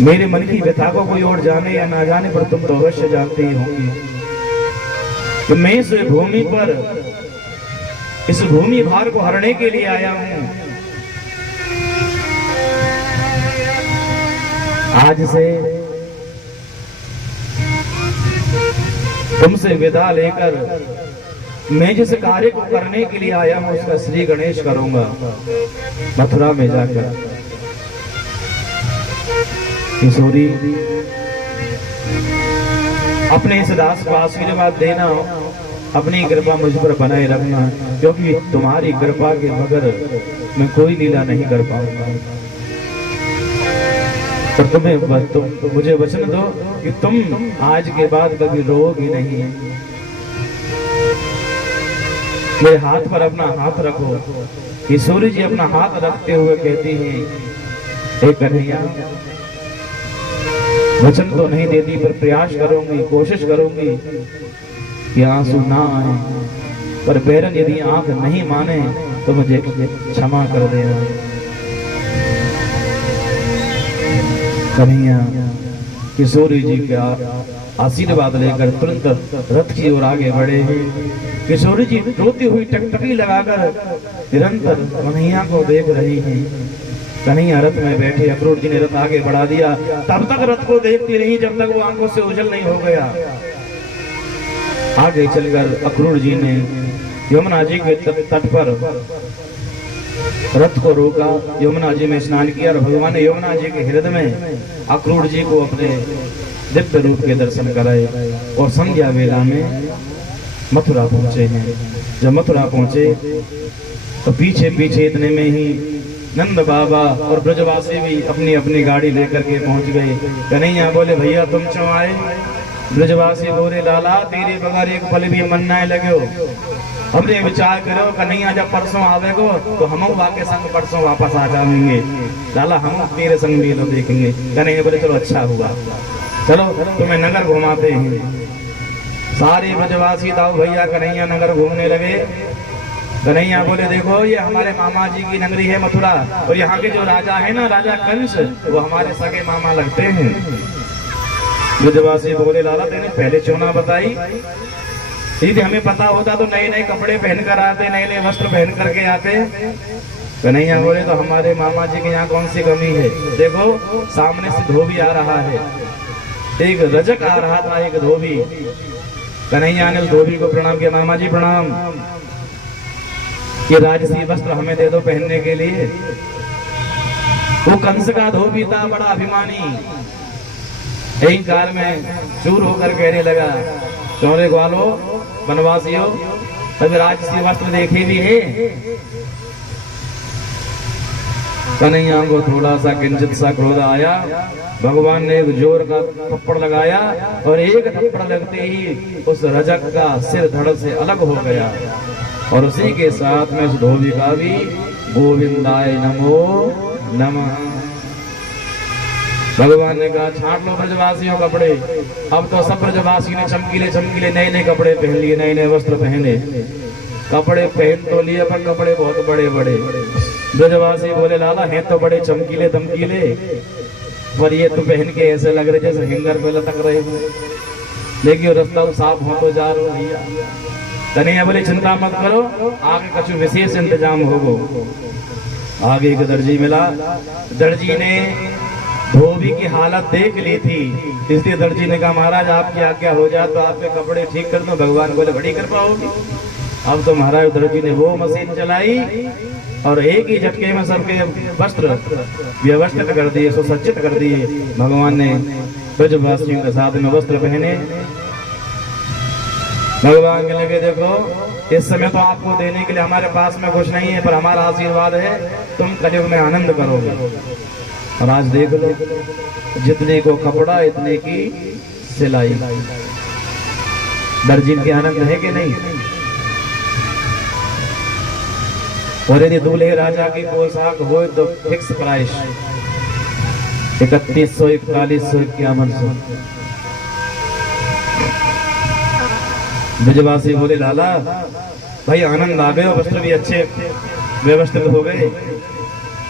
मेरे मन की व्यथा को कोई और जाने या ना जाने, पर तुम तो अवश्य जानते ही होंगे कि मैं इस भूमि पर, इस भूमि भार को हरने के लिए आया हूं। आज से तुमसे विदा लेकर मैं जिस कार्य को करने के लिए आया हूं उसका श्री गणेश करूंगा मथुरा में जाकर। किशोरी अपने इस दास को आशीर्वाद देना, अपनी कृपा मुझ पर बनाए रखना, क्योंकि तुम्हारी कृपा के बगैर मैं कोई लीला नहीं कर पाऊंगा। तो तुम मुझे वचन दो कि तुम आज के बाद कभी रोओगे नहीं। मेरे हाथ पर अपना हाथ रखो। कि सूर्य जी अपना हाथ रखते हुए कहती हैं, हे कन्हैया, वचन तो नहीं देती पर प्रयास करूंगी, कोशिश करूंगी कि आंसू ना आए, पर बैरन यदि आंख नहीं माने तो मुझे क्षमा कर देना। कन्हैया किशोरी जी का आशीर्वाद लेकर तुरंत रथ की ओर आगे बढ़े। किशोरी जी रोती हुई टकटकी लगाकर निरंतर कन्हैया को देख रही हैं। कन्हैया रथ में बैठे, अक्रूर जी ने रथ आगे बढ़ा दिया। तब तक रथ को देखती रही जब तक वो आंखों से ओझल नहीं हो गया। आगे चलकर अक्रूर जी ने यमुना जी के तट पर रथ को रोका, यमुना जी में स्नान किया और भगवान ने यमुना जी के हृदय में अक्रूर जी को अपने दिव्य रूप के दर्शन कराए। और संध्या वेला में मथुरा पहुंचे हैं। जब मथुरा पहुंचे तो पीछे पीछे इतने में ही नंद बाबा और ब्रजवासी भी अपनी अपनी गाड़ी लेकर के पहुंच गए। कन्हैया बोले, भैया तुम क्यों आए? ब्रजवासी बोले, लाला तेरे बगैर एक पल भी मन न लगे हो। हमने विचार करो कन्हैया जब परसों आवेगो तो हम वाके संग परसों वापस आ जाएंगे। लाला हम तेरे संग भी लोग देखेंगे। कन्हैया बोले, चलो अच्छा हुआ, चलो तुम्हें नगर घुमाते हैं। सारे ब्रजवासी दाऊ भैया कन्हैया नगर घूमने लगे। कन्हैया बोले, देखो ये हमारे मामा जी की नगरी है मथुरा, और यहाँ के जो राजा है ना, राजा कंस, वो हमारे सगे मामा लगते हैं। ब्रजवासी बोले, लाला तेने पहले क्यों ना बताई? यदि हमें पता होता तो नए नए कपड़े पहन कर आते, नए नए वस्त्र पहन करके आते। कन्हैया बोले, तो हमारे मामा जी के यहाँ कौन सी कमी है? देखो सामने से धोबी आ रहा है, एक रजक आ रहा था, एक धोबी। कन्हैया ने उस धोबी को प्रणाम किया, मामा जी प्रणाम, ये राजसी वस्त्र हमें दे दो पहनने के लिए। वो कंस का धोबी था, बड़ा अभिमानी। यही काल में चूर होकर कहने लगा, चौरे ग्वालो वनवासियों, तभी राजसी वस्त्र देखे भी है। कन्हैया को थोड़ा सा किंचित सा क्रोध आया। भगवान ने एक जोर का थप्पड़ लगाया और एक थप्पड़ लगते ही उस रजक का सिर धड़ से अलग हो गया। और उसी के साथ में उस धोबी का भी गोविंदाय नमो नमः। भगवान ने कहा, छांट लो ब्रजवासियों कपड़े। अब तो सब ब्रजवासी ने चमकीले चमकीले नए नए कपड़े पहन लिए, नए नए वस्त्र पहने। कपड़े पहन तो लिए पर कपड़े बहुत बड़े बड़े। ब्रजवासी बोले, लाला हैं तो बड़े चमकीले दमकीले, पर ये तो पहन के ऐसे लग रहे जैसे हिंगर पे लटक रहे हो। लेकिन रास्ता साफ हो तो जा रहा भैया। कन्हैया बोले, चिंता मत करो, आगे कुछ विशेष इंतजाम होगो। आगे एक दर्जी मिला। दर्जी ने धोबी की हालत देख ली थी, इसलिए दर्जी ने कहा, महाराज आपकी आज्ञा हो जाए तो आपके कपड़े ठीक कर दो। भगवान बोले, बड़ी कृपा होगी। अब तो महाराज दर्जी ने वो मशीन चलाई और एक ही झटके में सबके वस्त्र व्यवस्थित कर दिए, सुसज्जित कर दिए। भगवान ने ब्रजवासियों के साथ में वस्त्र पहने। भगवान के लगे, देखो इस समय तो आपको देने के लिए हमारे पास में कुछ नहीं है, पर हमारा आशीर्वाद है, तुम कलयुग में आनंद करोगे। और आज देख लो, जितने को कपड़ा इतने की सिलाई। दर्जी के आनंद है कि नहीं? और यदि दूल्हे राजा की पोशाक हो तो फिक्स प्राइस 3100, 4100, 5100। ब्रजवासी बोले, लाला भाई आनंद आ गए, वस्त्र भी अच्छे व्यवस्थित हो गए,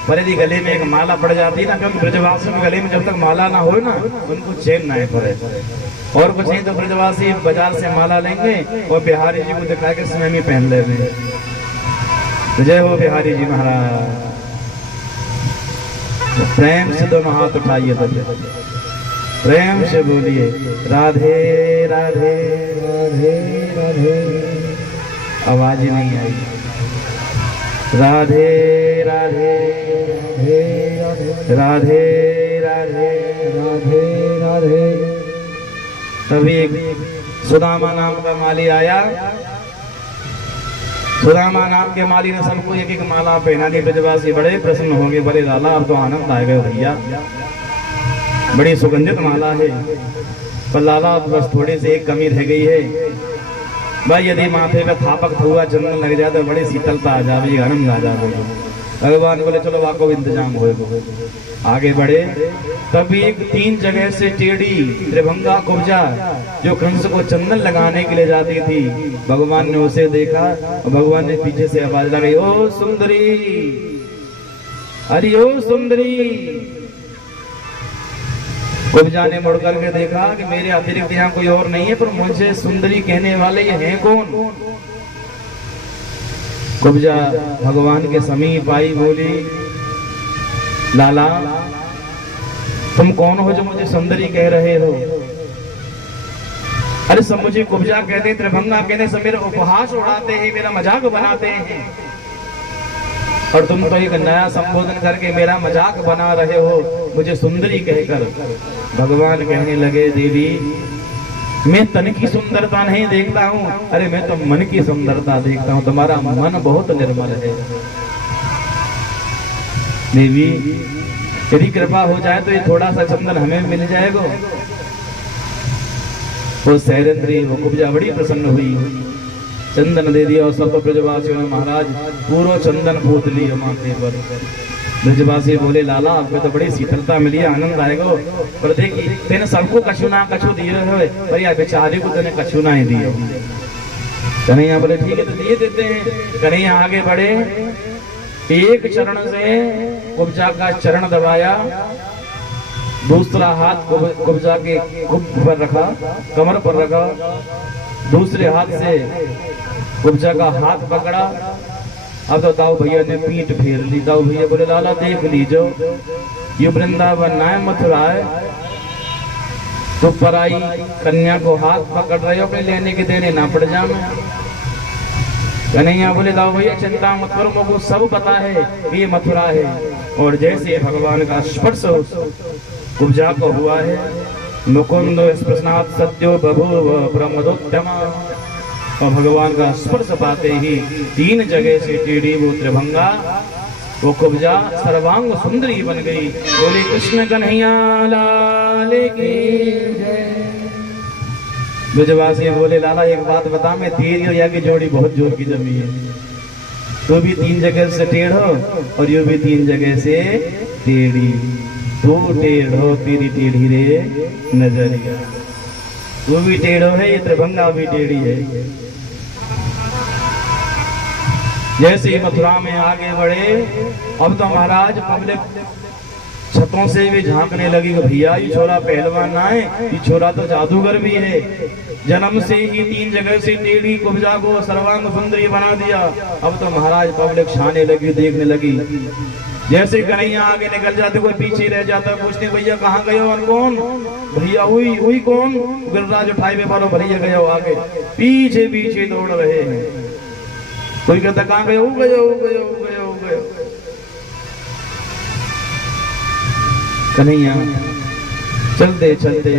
पर यदि गले में एक माला पड़ जाती ना, क्योंकि ब्रजवासियों के गले में जब तक माला ना हो ना, उनको चैन ना पड़े। और कुछ नहीं तो ब्रजवासी बाजार से माला लेंगे और बिहारी जी को दिखा के स्वयं ही पहन ले रहे। जय हो बिहारी जी महाराज। प्रेम से दोनों हाथ उठाइए, तो प्रेम से बोलिए, राधे राधे राधे राधे। आवाज ही नहीं आई। राधे राधे राधे राधे राधे राधे राधे। तभी एक सुदामा नाम का माली आया। सुदामा नाम के माली ने सबको एक एक माला पहना दी। ब्रजवासी बड़े प्रसन्न हो गए, बड़े लाला अब तो आनंद आ गए भैया। बड़ी सुगंधित माला है, पर लाला बस थोड़ी सी एक कमी रह गई है भाई, यदि माथे पे थापक हुआ चंदन लग जाए तो बड़ी शीतलता आ जाए, आनंद आ जाए। भगवान बोले चलो वाको इंतजाम हो। आगे बढ़े तब एक 3 जगह से टेढ़ी त्रिभंगा कुब्जा जो कंस को चंदन लगाने के लिए जाती थी, भगवान ने उसे देखा और भगवान ने पीछे से आवाज लगाई, ओ सुंदरी, अरे ओ सुंदरी। कुब्जा ने मुड़ करके देखा कि मेरे अतिरिक्त यहाँ कोई और नहीं है, पर मुझे सुंदरी कहने वाले ये हैं कौन? कुब्जा भगवान के समीप आई, बोली लाला तुम कौन हो जो मुझे सुंदरी कह रहे हो? अरे सब मुझे कुब्जा कहते, त्रिभंगा कहते, सब मेरा उपहास उड़ाते हैं, मेरा मजाक बनाते हैं, और तुम तो एक नया संबोधन करके मेरा मजाक बना रहे हो मुझे सुंदरी कहकर। भगवान कहने लगे, देवी मैं तन की सुंदरता नहीं देखता हूँ, अरे मैं तो मन की सुंदरता देखता हूँ, तुम्हारा मन बहुत निर्मल है। देवी यदि कृपा हो जाए तो ये थोड़ा सा चंदन हमें मिल जाएगा। वो सैरेंद्री वो कुब्जा बड़ी प्रसन्न हुई, चंदन दे दिया और सब ब्रजवासियों ने महाराज पूरा चंदन पूत लिया माथे पर। ब्रजवासी बोले लाला आपको तो बड़ी शीतलता मिली, आनंद आएगा, पर देखिए तेने सबको कछु ना कछु दिए हुए, पर यार बेचारे को तेने कछु ना ही दिए। कन्हैया बोले ठीक है तो दिए देते हैं। कन्हैया आगे बढ़े, एक चरण से कुब्जा का चरण दबाया, दूसरा हाथ कुब्जा के कुब पर रखा, कमर पर रखा, दूसरे हाथ से कुब्जा का हाथ पकड़ा। अब तो दाऊ भैया ने पीठ फेर ली। दाऊ भैया बोले लाला देख लीजो, ये वृंदावन ना है मथुरा है, तो पराई कन्या को हाथ पकड़ रहे हो, अपने लेने के देने ना पड़ जा। कन्हैया बोले दाऊ भैया चिंता मत करो, मुझको सब पता है ये मथुरा है। और जैसे भगवान का स्पर्श कुब्जा को हुआ है, मुकुंद स्पर्शनाथ सत्यो बभूव प्रमदोत्तमा, और भगवान का स्पर्श पाते ही 3 जगह से टेढ़ी वो त्रिभंगा वो कुब्जा सर्वांग सुंदरी बन गई। बोले कृष्ण कन्हैया लाल की जय। ब्रजवासी बोले लाला एक बात बता, मैं तेरी और या की जोड़ी बहुत जोर की जमी है, तो भी 3 जगह से टेढ़ो और ये भी 3 जगह से टेढ़ी, तू टेढ़ो तेरी टेढ़ी रे नजरिया, तू भी टेढ़ो है ये त्रिभंगा भी टेढ़ी है। जैसे ही मथुरा में आगे बढ़े, अब तो महाराज पब्लिक छतों से भी झांकने लगी कि भैया ये छोरा पहलवान ना है, ये छोरा तो जादूगर भी है, जन्म से ही 3 जगह से टेढ़ी कुब्जा को सर्वांग सुंदरी बना दिया। अब तो महाराज पब्लिक छाने लगी, देखने लगी। जैसे कन्हैया आगे निकल जाते कोई पीछे रह जाता, पूछते भैया कहाँ गए हो? कौन भैया? हुई कौन? गिरिराज उठाए में मारो भैया गए हो आगे, पीछे पीछे दौड़ रहे हैं। कोई कहता कहाँ गए? हो गए। कन्हैया चलते चलते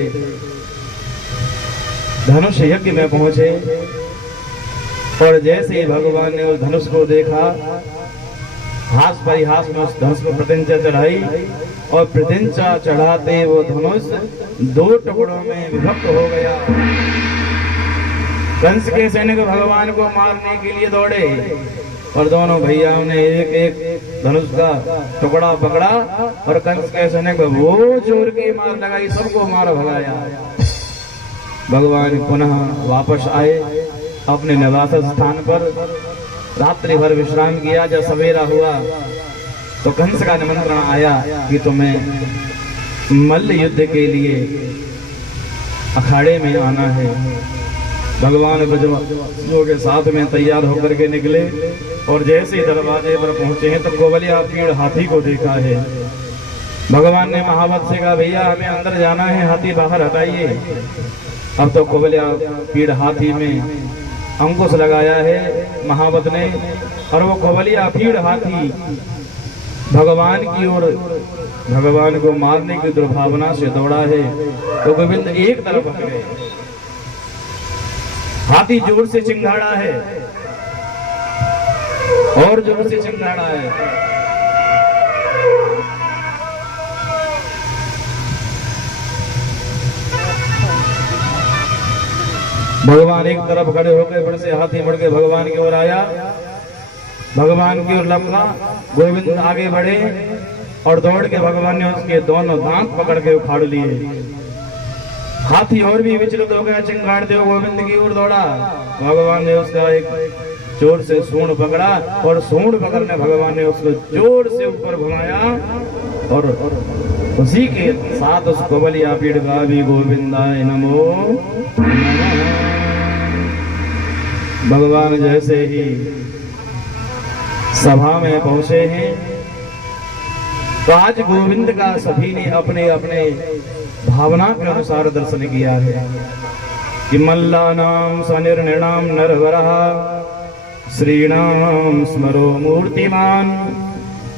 धनुष यज्ञ में पहुंचे, और जैसे ही भगवान ने उस धनुष को देखा, हाथ परिहास में उस धनुष को प्रतिंचा चढ़ाई, और प्रतिंचा चढ़ाते वो धनुष 2 टुकड़ों में विभक्त हो गया। कंस के सैनिक भगवान को मारने के लिए दौड़े, और दोनों भैयाओं ने एक एक धनुष का टुकड़ा पकड़ा, और कंस के सैनिक वो जोर की मार लगाई, सबको मार भगाया। भगवान पुनः वापस आए अपने निवास स्थान पर, रात्रि भर विश्राम किया। जब सवेरा हुआ तो कंस का निमंत्रण आया कि तुम्हें मल्ल युद्ध के लिए अखाड़े में आना है। भगवान ब्रजवासियों के साथ में तैयार होकर के निकले, और जैसे ही दरवाजे पर पहुंचे हैं तो कोवलिया पीड़ हाथी को देखा है। भगवान ने महावत से कहा भैया हमें अंदर जाना है, हाथी बाहर हटाइए। अब तो कोवलिया पीड़ हाथी में अंकुश लगाया है महावत ने, और वो कोवलिया पीड़ हाथी भगवान की ओर, भगवान को मारने की दुर्भावना से दौड़ा है। तो गोविंद एक तरफ हट गए, हाथी जोर से चिंगाड़ा है, और जोर से चिंगाड़ा है। भगवान एक तरफ खड़े होकर फिर से हाथी मुड़ के भगवान की ओर आया, भगवान की ओर लपका। गोविंद आगे बढ़े और दौड़ के भगवान ने उसके दोनों दांत पकड़ के उखाड़ लिए। हाथी और भी विचलित हो गया, चिंगार देव गोविंद की ओर दौड़ा। भगवान ने उसका एक जोर से सूंड पकड़ा और सूंड पकड़ने भगवान ने उसको जोर से ऊपर घुमाया और उसी के साथ उसको बलिया पीड़ का भी गोविंदाय नमो नमः। भगवान जैसे ही सभा में पहुंचे हैं तो आज गोविंद का सभी ने अपने अपने भावना के अनुसार दर्शन किया है कि मल्लानाम सनिर्णिणाम नरवरः श्रीणाम स्मरो मूर्तिमान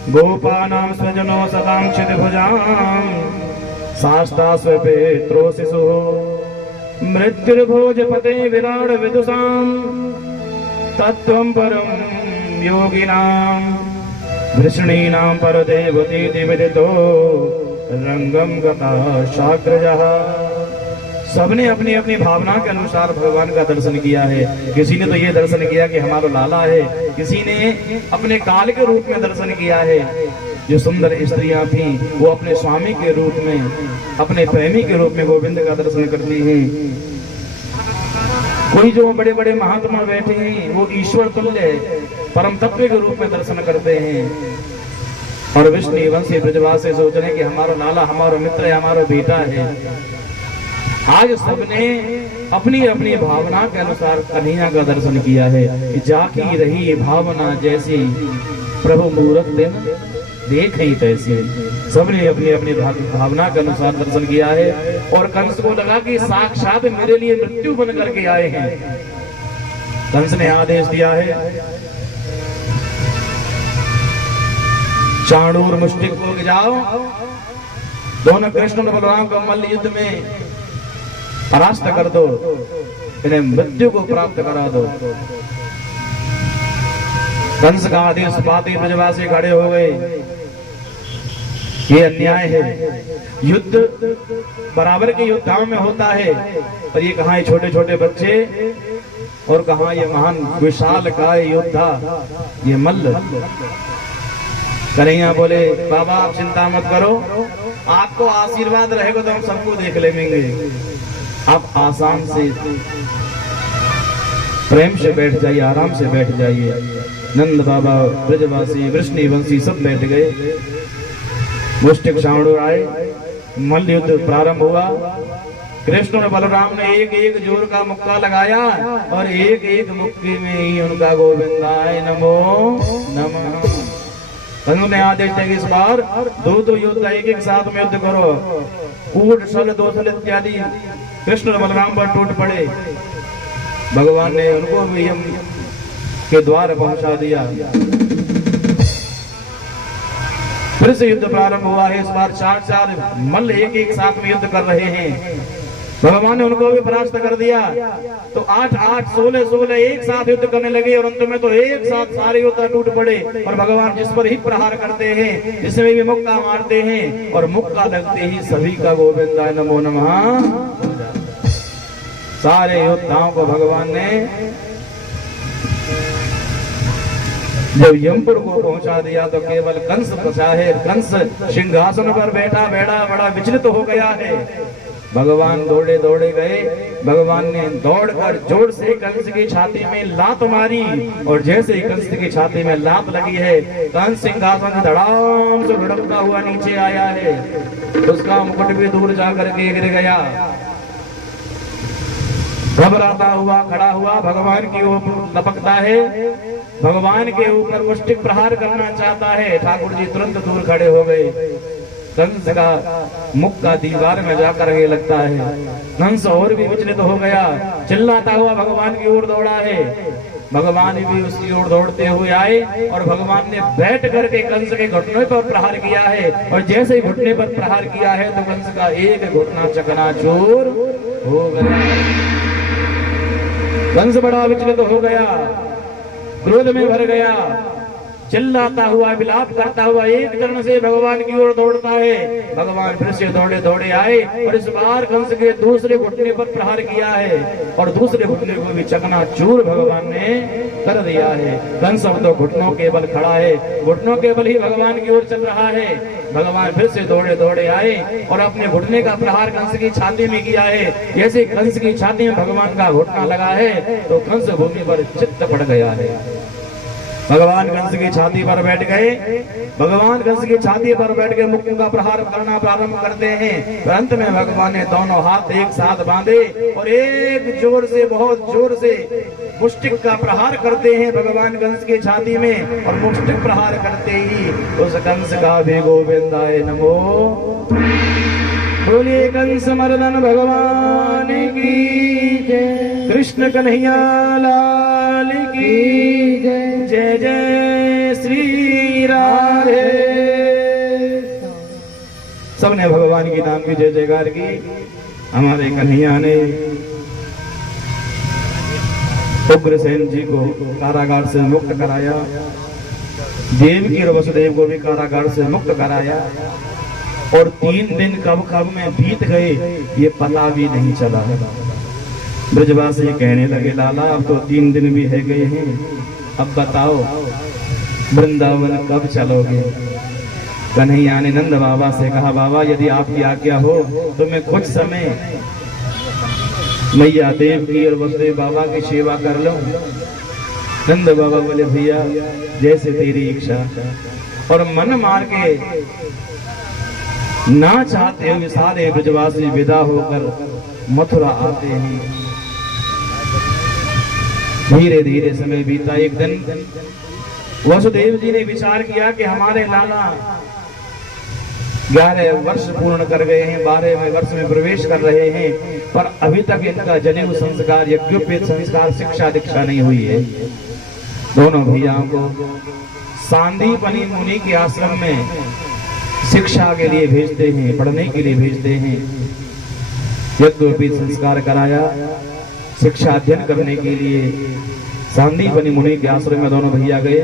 गोपानां स्वजनो सदां क्षितिभुजां शास्ता स्वपेत्रो शिशुः मृत्युर्भोजपते विराड विदुषां तत्त्वं परं योगिनां वृष्णीनां परदेवतीति विदितो रंगम गता शाग्रजः। सबने अपनी अपनी भावना के अनुसार भगवान का दर्शन किया है। किसी ने तो ये दर्शन किया कि हमारा लाला है, किसी ने अपने काल के रूप में दर्शन किया है। जो सुंदर स्त्रियां थी वो अपने स्वामी के रूप में, अपने प्रेमी के रूप में गोविंद का दर्शन करती हैं। कोई जो बड़े बड़े महात्मा बैठे हैं वो ईश्वर तुल्य परम तत्व के रूप में दर्शन करते हैं। और विष्णु वंशी ब्रजवासी सोच रहे कि हमारा लाला हमारा मित्र है, हमारा बेटा है। आज सबने अपनी अपनी भावना के अनुसार कन्हैया का दर्शन किया है। जाकी रही भावना जैसी प्रभु मूरत दिन देख ही तैसी। सबने अपनी अपनी भावना के अनुसार दर्शन किया है। और कंस को लगा कि साक्षात मेरे लिए मृत्यु बन करके आए हैं। कंस ने आदेश दिया है चाणूर मुष्टिक को जाओ, दोनों कृष्ण और बलराम को मल्ल युद्ध में परास्त कर दो, इन्हें मृत्यु को प्राप्त करा दो। कंस का आदेश पाते ब्रजवासी खड़े हो गए। ये अन्याय है। युद्ध बराबर के योद्धाओं में होता है, पर ये कहाँ छोटे छोटे बच्चे और कहाँ ये महान विशाल काय योद्धा, ये मल्ल। कन्हैया बोले बाबा आप चिंता मत करो, आपको आशीर्वाद रहेगा तो हम सबको देख लेंगे। आप आसान से प्रेम से बैठ जाइए, आराम से बैठ जाइए। नंद बाबा ब्रजवासी वृष्णि वंशी सब बैठ गए। मुष्टिक चाणूर आए, मल्ल युद्ध प्रारंभ हुआ। कृष्ण और बलराम ने एक एक जोर का मुक्का लगाया और एक एक मुक्के में ही उनका गोविंदाय नमो नमः। उन्होंने आदेश दिया कि इस बार दो योद्धा एक एक साथ में युद्ध करो। कूट सल दोसल इत्यादि कृष्ण और बलराम पर टूट पड़े। भगवान ने उनको भी यम के द्वार पहुंचा दिया। फिर से युद्ध प्रारंभ हुआ है। इस बार चार मल्ल एक एक साथ में युद्ध कर रहे हैं। भगवान ने उनको भी परास्त कर दिया। तो 8 16 एक साथ युद्ध करने लगे और अंत में तो एक साथ सारे योद्धा टूट पड़े। और भगवान जिस पर ही प्रहार करते हैं, जिसमें भी मुक्का मारते हैं और मुक्का लगते ही सभी का गोविंदाय नमो नमः। सारे योद्धाओं को भगवान ने जब यमपुर को पहुंचा दिया तो केवल कंस बचा है। कंस सिंहासन पर बैठा बड़ा विचलित हो गया है। भगवान दौड़े गए। भगवान ने दौड़कर जोर से कंस की छाती में लात मारी और जैसे ही कंस की छाती में लात लगी है, कंस सिंहासन से धड़ाम से लुढ़कता हुआ नीचे आया है। उसका मुकुट भी दूर जाकर के गिर गया। घबराता हुआ खड़ा हुआ, भगवान की ओर लपकता है, भगवान के ऊपर मुष्टिक प्रहार करना चाहता है। ठाकुर जी तुरंत दूर खड़े हो गए। कंस का मुक्का दीवार में जाकर के लगता है। कंस और भी विचलित हो गया, चिल्लाता हुआ भगवान की ओर दौड़ा है। भगवान भी उसकी ओर दौड़ते हुए आए और भगवान ने बैठ करके कंस के घुटने पर प्रहार किया है। और जैसे ही घुटने पर प्रहार किया है तो कंस का एक घुटना चकनाचूर हो गया। कंस बड़ा विचलित हो गया, क्रोध में भर गया, चिल्लाता हुआ विलाप करता हुआ एक चरण से भगवान की ओर दौड़ता है। भगवान फिर से दौड़े दौड़े आए और इस बार कंस के दूसरे घुटने पर प्रहार किया है और दूसरे घुटने को भी चकनाचूर भगवान ने कर दिया है। कंस अब तो घुटनों के बल खड़ा है, घुटनों के बल ही भगवान की ओर चल रहा है। भगवान फिर से दौड़े दौड़े आए और अपने घुटने का प्रहार कंस की छाती में किया है। जैसे कंस की छाती में भगवान का घुटना लगा है तो कंस भूमि पर चित्त पड़ गया है। भगवान कंस की छाती पर बैठ गए। भगवान कंस की छाती पर बैठ के मुक्ति का प्रहार करना प्रारंभ करते हैं। अंत में भगवान ने दोनों हाथ एक साथ बांधे और एक जोर से, बहुत जोर से मुष्टिक का प्रहार करते हैं भगवान कंस की छाती में। और मुष्टिक प्रहार करते ही उस कंस का भी गोविंदाय नमो। बोलिए कंस मर्दन भगवान की जय। कृष्ण कन्हैया लाल की जय। जय जय श्री राधे। सबने भगवान की नाम की जय जयकार की। हमारे कन्हैया ने उग्रसेन जी को कारागार से मुक्त कराया, देवकी और वसुदेव को भी कारागार से मुक्त कराया और 3 दिन कब कब में बीत गए ये पता भी नहीं चला। ब्रजवासी कहने लगे लाला अब तो 3 दिन भी है गए हैं, अब बताओ वृंदावन कब चलोगे। कन्हैया ने नंद बाबा से कहा बाबा यदि आपकी आज्ञा हो तो मैं कुछ समय मैया देव की और वसुदेव बाबा की सेवा कर लूं। नंद बाबा बोले भैया जैसे तेरी इच्छा। और मन मार के ना चाहते हुए सारे ब्रजवासी विदा होकर मथुरा आते हैं। धीरे धीरे समय बीता। एक दिन वसुदेव जी ने विचार किया कि हमारे लाला 11 वर्ष पूर्ण कर गए हैं, 12वें वर्ष में प्रवेश कर रहे हैं, पर अभी तक इनका जनेऊ संस्कार, यज्ञोपवीत संस्कार, शिक्षा दीक्षा नहीं हुई है। दोनों भैयाओं को सांदीपनी मुनि के आश्रम में शिक्षा के लिए भेजते हैं, पढ़ने के लिए भेजते हैं। यज्ञोपवीत संस्कार कराया, शिक्षा अध्ययन करने के लिए सांदीपनी मुनि के आश्रम में दोनों भैया गए।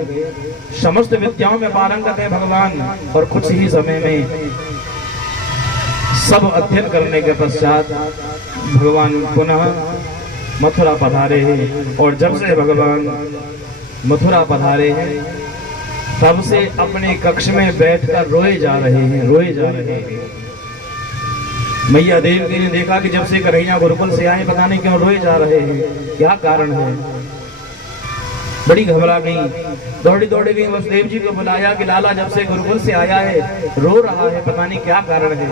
समस्त विद्याओं में पारंगत है भगवान और कुछ ही समय में सब अध्ययन करने के पश्चात भगवान पुनः मथुरा पधारे हैं। और जब से भगवान मथुरा पधारे हैं तब से अपने कक्ष में बैठकर रोए जा रहे हैं। मैया देवकी ने देखा कि जब से कन्हैया गुरुकुल से आए पता नहीं क्यों रोए जा रहे हैं, क्या कारण है। बड़ी घबरा गई, दौड़ी दौड़ी गई, वसुदेव जी को बुलाया कि लाला जब से गुरुकुल से आया है रो रहा है, पता नहीं क्या कारण है।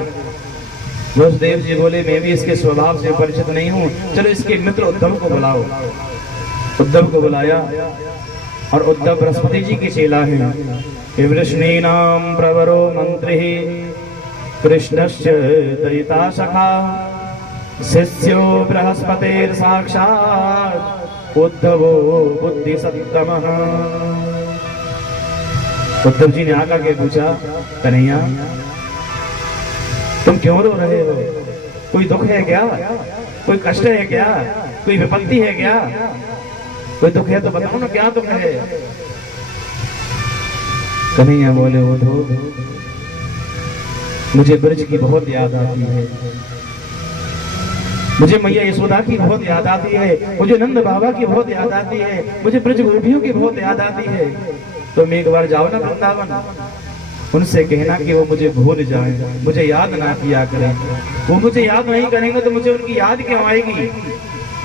वसुदेव जी बोले मैं भी इसके स्वभाव से परिचित नहीं हूँ, चलो इसके मित्र उद्धव को बुलाओ। उद्धव को बुलाया और उद्धव बृहस्पति जी की चेला है। वृष्णीनाम प्रवरो मंत्री कृष्णस्य दयिता सखा शिष्यो बृहस्पतिर साक्षात् उद्धवो बुद्धि सत्तमः। उद्धव जी ने आकर के पूछा कन्हैया तुम क्यों रो रहे हो, कोई दुख है क्या, कोई कष्ट है क्या, कोई विपत्ति है क्या, कोई दुख है तो बताओ ना क्या दुख है। कन्हैया बोले उद्धव मुझे ब्रज की बहुत याद आती है, मुझे मैया यशोदा की बहुत याद आती है, मुझे नंद बाबा की बहुत याद आती है, मुझे ब्रज गोपियों की बहुत याद आती है। तुम एक बार जाओ ना वृंदावन, उनसे कहना कि वो मुझे भूल जाएं, मुझे याद ना किया करें। वो मुझे याद नहीं करेंगे तो मुझे उनकी याद क्यों आएगी।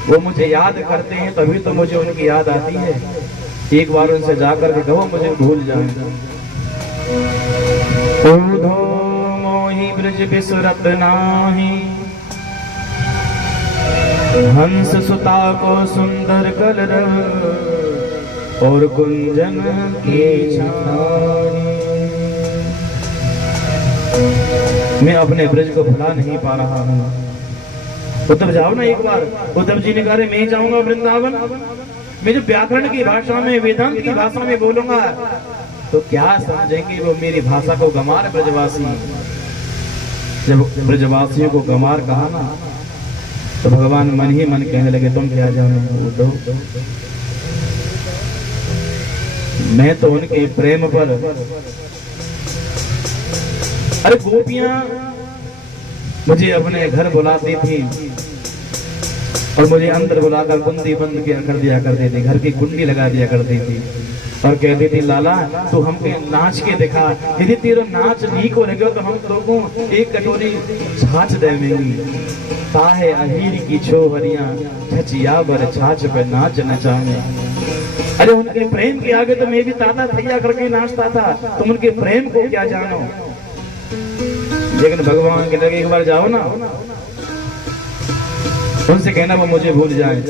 वो मुझे याद करते हैं तभी तो मुझे उनकी याद आती है। एक बार उनसे जाकर के कहो मुझे भूल जाएं। ओधो मोहि ब्रज बिसरत नाही, हंस सुता को सुंदर कलरव और कुंजन की छानी। मैं अपने ब्रज को भुला नहीं पा रहा हूँ। उद्धव जाओ ना एक बार। उद्धव जी ने कहा मैं जाऊंगा वृंदावन, मैं जो व्याकरण की भाषा में, वेदांत की भाषा में बोलूंगा तो क्या समझेंगे वो मेरी भाषा को गमार ब्रजवासी। जब ब्रजवासियों को गमार कहा ना तो भगवान मन ही मन कहने लगे तुम क्या जानो उद्धव, मैं तो उनके प्रेम पर, अरे गोपियां मुझे अपने घर बुलाती थी और मुझे अंदर बुलाकर कुंडी बंद किया कर दिया करती थी, घर की कुंडी लगा दिया करती थी और कहती थी लाला तू हमके नाच के दिखा, यदि तेरा नाच नीक हो लगे तो हम लोगों एक कटोरी छाछ देवेंगी। ताहे अहीर की छोहरियां छचिया बर छाछ पे नाच नचाएंगे। अरे उनके प्रेम के आगे तो मैं भी ताता थैया करके नाचता था, तुम उनके प्रेम को क्या जानो। लेकिन भगवान के लगे एक बार जाओ ना, उनसे कहना वो मुझे भूल जाए।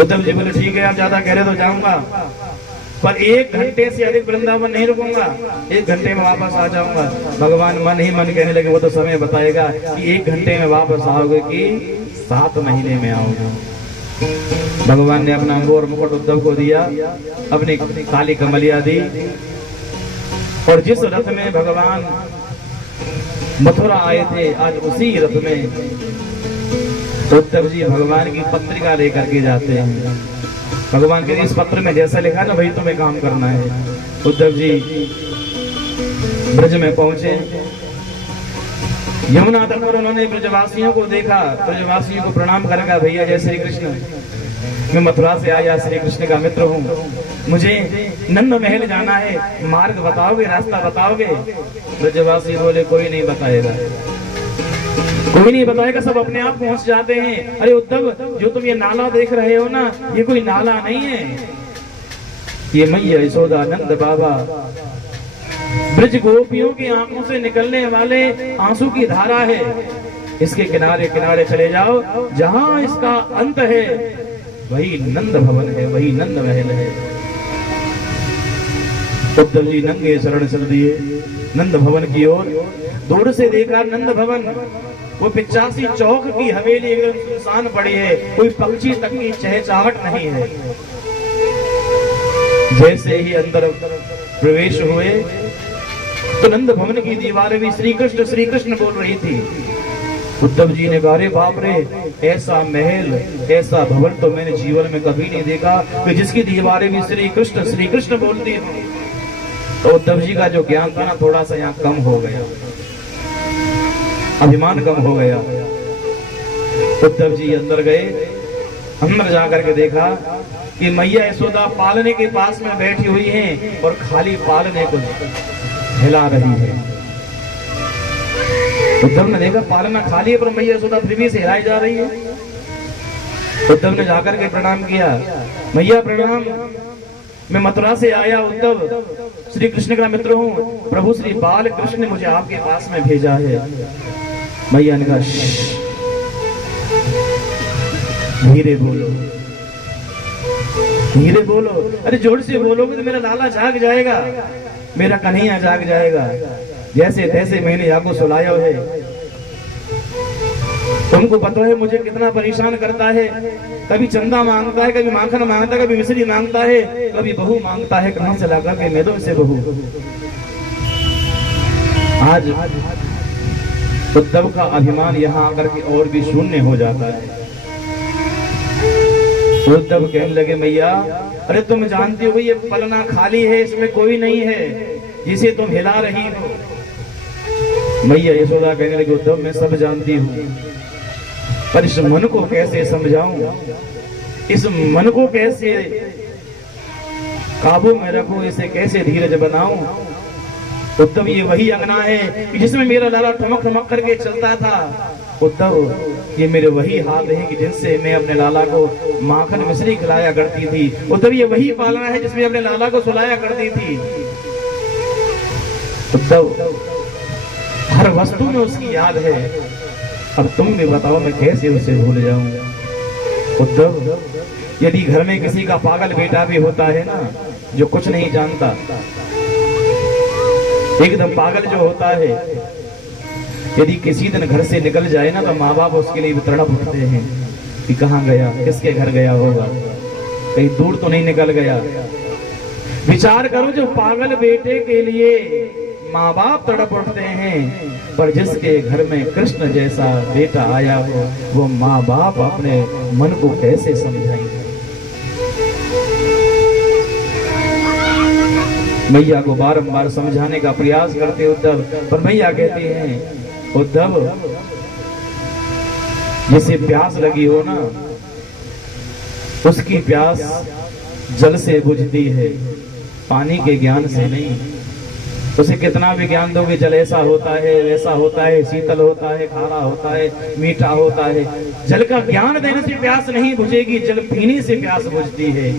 उद्धव जी बोले ठीक है आप ज्यादा कह रहे तो जाऊंगा, पर 1 घंटे से अधिक वृंदावन नहीं रुकूंगा, 1 घंटे में वापस आ जाऊंगा। भगवान मन ही मन कहने लगे वो तो समय बताएगा कि 1 घंटे में वापस आओगे कि 7 महीने में आओगे। भगवान ने अपना अंगूर और मुकुट उद्धव को दिया, अपनी काली कमलिया दी और जिस रथ में भगवान मथुरा आए थे आज उसी रथ में उद्धव जी भगवान की पत्रिका लेकर के जाते हैं। भगवान के इस पत्र में जैसा लिखा ना वही तुम्हें काम करना है। उद्धव जी ब्रज में पहुंचे, यमुना तट पर उन्होंने ब्रजवासियों को देखा, ब्रजवासियों को प्रणाम करेगा भैया जय श्री कृष्ण, मैं मथुरा से आया श्री कृष्ण का मित्र हूँ, मुझे नंद महल जाना है, मार्ग बताओगे, रास्ता बताओगे। ब्रजवासी बोले कोई नहीं बताएगा, कोई नहीं बताएगा, सब अपने आप पहुंच जाते हैं। अरे उद्धव जो तुम ये नाला देख रहे हो ना ये कोई नाला नहीं है, ये मैया यशोदा नंद बाबा ब्रज गोपियों की आंखों से निकलने वाले आंसू की धारा है। इसके किनारे किनारे चले जाओ, जहां इसका अंत है वही नंद भवन है, वही नंद महल है। उद्धव जी नंगे शरण चल दिए नंद भवन की ओर। दूर से देखा नंद भवन, वो 85 चौक की हवेली एकदम सुनसान पड़ी है, कोई पक्षी तक की चहचहाहट नहीं है। जैसे ही अंदर प्रवेश हुए तो नंद भवन की दीवारें भी श्री कृष्ण बोल रही थी। उद्धव जी ने कहा अरे बाप रे, ऐसा महल ऐसा भवन तो मैंने जीवन में कभी नहीं देखा कि जिसकी दीवारें भी श्री कृष्ण बोलती हैं। तो उद्धव जी का जो ज्ञान था ना थोड़ा सा यहाँ कम हो गया, अभिमान कम हो गया। उद्धव जी अंदर गए, अंदर जाकर के देखा कि मैया यशोदा पालने के पास में बैठी हुई हैं और खाली पालने को हिला रही है। उद्धव ने देखा पालना खाली है पर मैया यशोदा फिर भी से हिलाई जा रही है। उद्धव ने जाकर के प्रणाम किया, मैया प्रणाम, मैं मथुरा से आया उद्धव, श्री कृष्ण का मित्र हूँ, प्रभु श्री बाल कृष्ण ने मुझे आपके पास में भेजा है। मैया ने कहा धीरे बोलो, धीरे बोलो, अरे जोर से बोलोगे तो मेरा लाला जाग जाएगा, मेरा कन्हैया जाग जाएगा। जैसे तैसे मैंने आपको सुलाया है, तुमको पता है मुझे कितना परेशान करता है, कभी चंदा मांगता है, कभी माखन मांगता है, कभी मिश्री मांगता है, कभी बहू मांगता है, कहां से लाकर के मैं दो इसे बहू। आज उद्धव का अभिमान यहाँ आकर के और भी शून्य हो जाता है। उद्धव कहने लगे मैया अरे तुम जानती हो ये पलना खाली है, इसमें कोई नहीं है जिसे तुम हिला रही हो। मैया यशोदा कहने लगी उद्धव मैं सब जानती हूँ, पर इस मन को कैसे समझाऊं, इस मन को कैसे काबू में रखूं, इसे कैसे धीरज बनाऊं। उद्धव ये वही अंगना है कि जिसमें मेरा लाला ठमक ठमक करके चलता था। उद्धव ये मेरे वही हाथ है कि जिनसे मैं अपने लाला को माखन मिश्री खिलाया करती थी। उद्धव ये वही पालना है जिसमें अपने लाला को सुलाया करती थी। उद्धव हर वस्तु में उसकी याद है, अब तुम भी बताओ मैं कैसे उसे भूल जाऊं। उद्धव यदि घर में किसी का पागल बेटा भी होता है ना, जो कुछ नहीं जानता, एकदम पागल जो होता है, यदि किसी दिन घर से निकल जाए ना तो माँ बाप उसके लिए तड़प उठते हैं कि कहाँ गया, किसके घर गया होगा, कहीं दूर तो नहीं निकल गया। विचार करो जो पागल बेटे के लिए माँ बाप तड़प उठते हैं, पर जिसके घर में कृष्ण जैसा बेटा आया हो वो माँ बाप अपने मन को कैसे समझाएंगे। मैया को बारंबार समझाने का प्रयास करते उद्धव, पर मैया कहती हैं उद्धव, जिसे प्यास लगी हो ना, उसकी प्यास जल से बुझती है, पानी के ज्ञान से नहीं। उसे कितना भी ज्ञान दोगे, जल ऐसा होता है, वैसा होता है, शीतल होता है, खारा होता है, मीठा होता है। जल का ज्ञान देने से प्यास नहीं बुझेगी, जल पीने से प्यास बुझती है।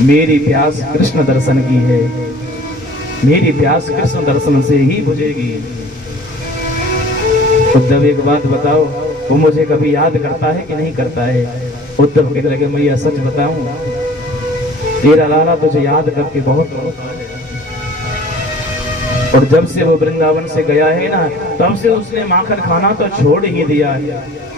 मेरी प्यास कृष्ण दर्शन की है, मेरी प्यास कृष्ण दर्शन से ही बुझेगी। उद्धव एक बात बताओ, वो मुझे कभी याद करता है कि नहीं करता है? उद्धव कहने लगे, मैया सच बताऊं, तेरा लाला तुझे याद करके बहुत रोता है। और जब से वो वृंदावन से गया है ना, तब से उसने माखन खाना तो छोड़ ही दिया है।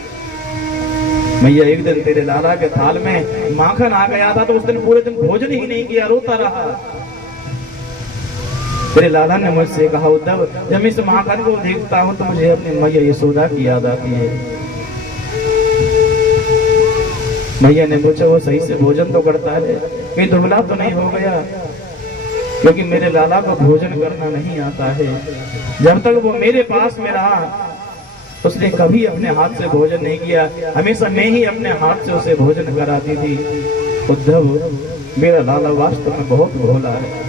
मैया एक दिन तेरे लाला के थाल में माखन आ गया था, तो उस दिन पूरे दिन भोजन ही नहीं किया, रोता रहा। तेरे लाला ने मुझसे कहा, उद्धव, जब इस माखन को देखता हूं तो मुझे अपनी मैया यशोदा की याद आती है। मैया ने पूछा, वो सही से भोजन तो करता है, कहीं दुबला तो नहीं हो गया? क्योंकि मेरे लाला को भोजन करना नहीं आता है। जब तक वो मेरे पास में रहा, उसने कभी अपने हाथ से भोजन नहीं किया, हमेशा मैं ही अपने हाथ से उसे भोजन कराती थी। उद्धव, मेरा लाला वास्तव में बहुत भोला है,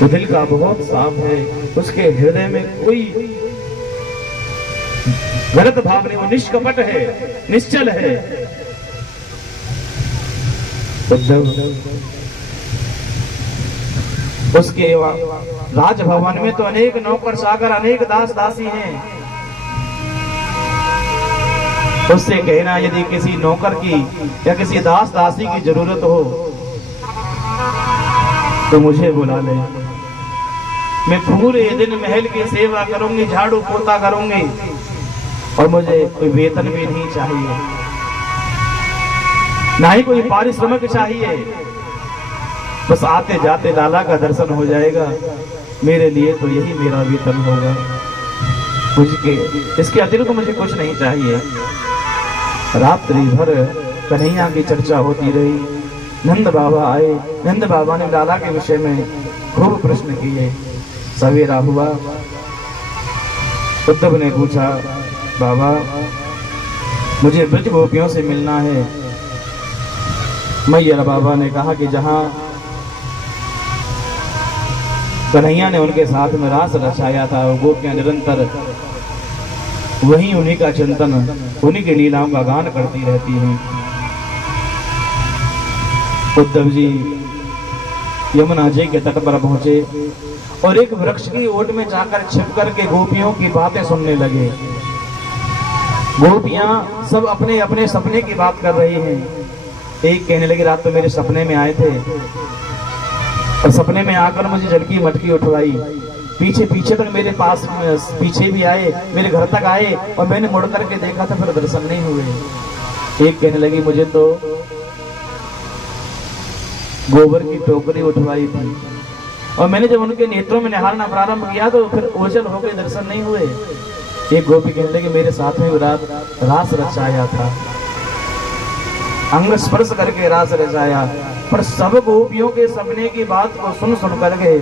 वो दिल का बहुत साफ है, उसके हृदय में कोई गलत भाव नहीं, वो निष्कपट है, निश्चल है। उद्धव, उसके राजभवन में तो अनेक नौकर चाकर, अनेक दास दासी हैं। उससे कहना, यदि किसी नौकर की या किसी दास दासी की जरूरत हो तो मुझे बुला ले, मैं पूरे दिन महल की सेवा करूंगी, झाड़ू पोता करूंगी, और मुझे कोई वेतन भी नहीं चाहिए, ना ही कोई पारिश्रमिक चाहिए। बस आते जाते लाला का दर्शन हो जाएगा, मेरे लिए तो यही मेरा वेतन होगा। इसके अतिरिक्त मुझे कुछ नहीं चाहिए। रात्रि भर कन्हैया की चर्चा होती रही। नंद बाबा आए, नंद बाबा ने लाला के विषय में खूब प्रश्न किए। सवेरा हुआ, उद्धव ने पूछा, बाबा, मुझे ब्रज गोपियों से मिलना है। मैया बाबा ने कहा कि जहां कन्हैया ने उनके साथ में रास रचाया था, वो गोपियां निरंतर वहीं उन्हीं का चिंतन, उन्हीं की लीलाओं का गान करती रहती हैं। उद्धव जी यमुना जी के तट पर पहुंचे और एक वृक्ष की ओट में जाकर छिप करके गोपियों की बातें सुनने लगे। गोपियां सब अपने अपने सपने की बात कर रही हैं। एक कहने लगी, रात तो मेरे सपने में आए थे और सपने में आकर मुझे जल की मटकी उठवाई, पीछे पीछे तक मेरे पास पीछे भी आए, मेरे घर तक आए, और मैंने मुड़ करके देखा था, फिर दर्शन नहीं हुए। एक कहने लगी, मुझे तो गोबर की टोकरी उठवाई थी, और मैंने जब उनके नेत्रों में निहारना प्रारंभ किया तो फिर ओझल हो गए, दर्शन नहीं हुए। एक गोपी कहने लगी, मेरे साथ में रास रचाया था, अंग स्पर्श करके रास रचाया। पर सब गोपियों के सपने की बात को सुन सुन करके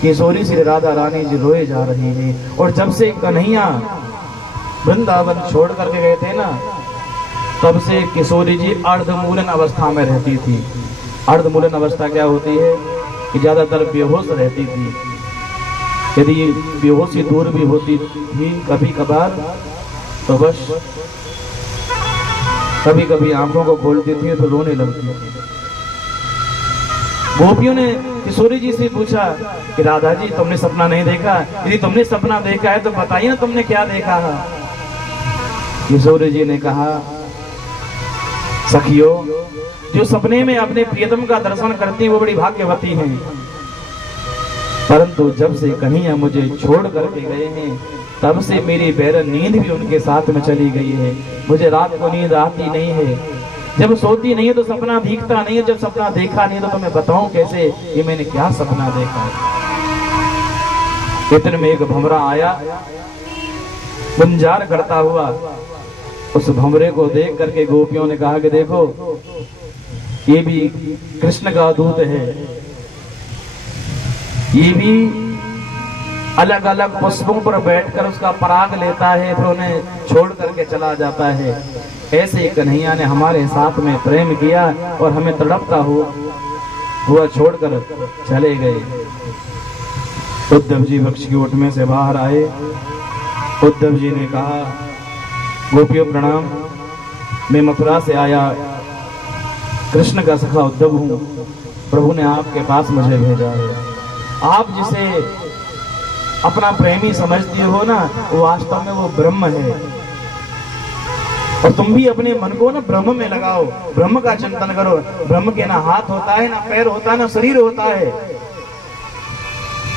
किशोरी श्री राधा रानी जी रोए जा रही है। और जब से कन्हैया वृंदावन छोड़ करके गए थे ना, तब से किशोरी जी अर्धमूलन अवस्था में रहती थी। अर्धमूलन अवस्था क्या होती है कि ज्यादातर बेहोश रहती थी। यदि बेहोशी दूर भी होती थी कभी कभार, तो बस कभी कभी आंखों को खोलती थी तो रोने लगती थी। गोपियों ने किशोरी जी से पूछा कि राधा जी, तुमने सपना नहीं देखा? यदि तुमने सपना देखा है तो बताइए ना, तुमने क्या देखा है? किशोरी जी ने कहा, सखियों, जो सपने में अपने प्रियतम का दर्शन करती हैं वो बड़ी भाग्यवती हैं। परंतु जब से कन्हैया मुझे छोड़ करके गए हैं, तब से मेरी बैरन नींद भी उनके साथ में चली गई है। मुझे रात को नींद आती नहीं है, जब सोती नहीं है तो सपना दिखता नहीं है, जब सपना देखा नहीं तो मैं बताऊं कैसे ये मैंने क्या सपना देखा। इतने में एक भंवरा आया, गुंजार करता हुआ। उस भंवरे को देख करके गोपियों ने कहा कि देखो, ये भी कृष्ण का दूत है। ये भी अलग अलग पुष्पों पर बैठकर उसका पराग लेता है, फिर उन्हें छोड़ करके चला जाता है। ऐसे ही कन्हैया ने हमारे साथ में प्रेम किया और हमें तड़पता हुआ छोड़कर चले गए। उद्धव जी वृक्ष की ओट में से बाहर आए। उद्धव जी ने कहा, गोपियों प्रणाम, मैं मथुरा से आया, कृष्ण का सखा उद्धव हूं। प्रभु ने आपके पास मुझे भेजा है। आप जिसे अपना प्रेमी समझती हो ना, वो वास्तव में वो ब्रह्म है। और तुम भी अपने मन को ना ब्रह्म में लगाओ, ब्रह्म का चिंतन करो। ब्रह्म के ना हाथ होता है, ना पैर होता है, ना शरीर होता है।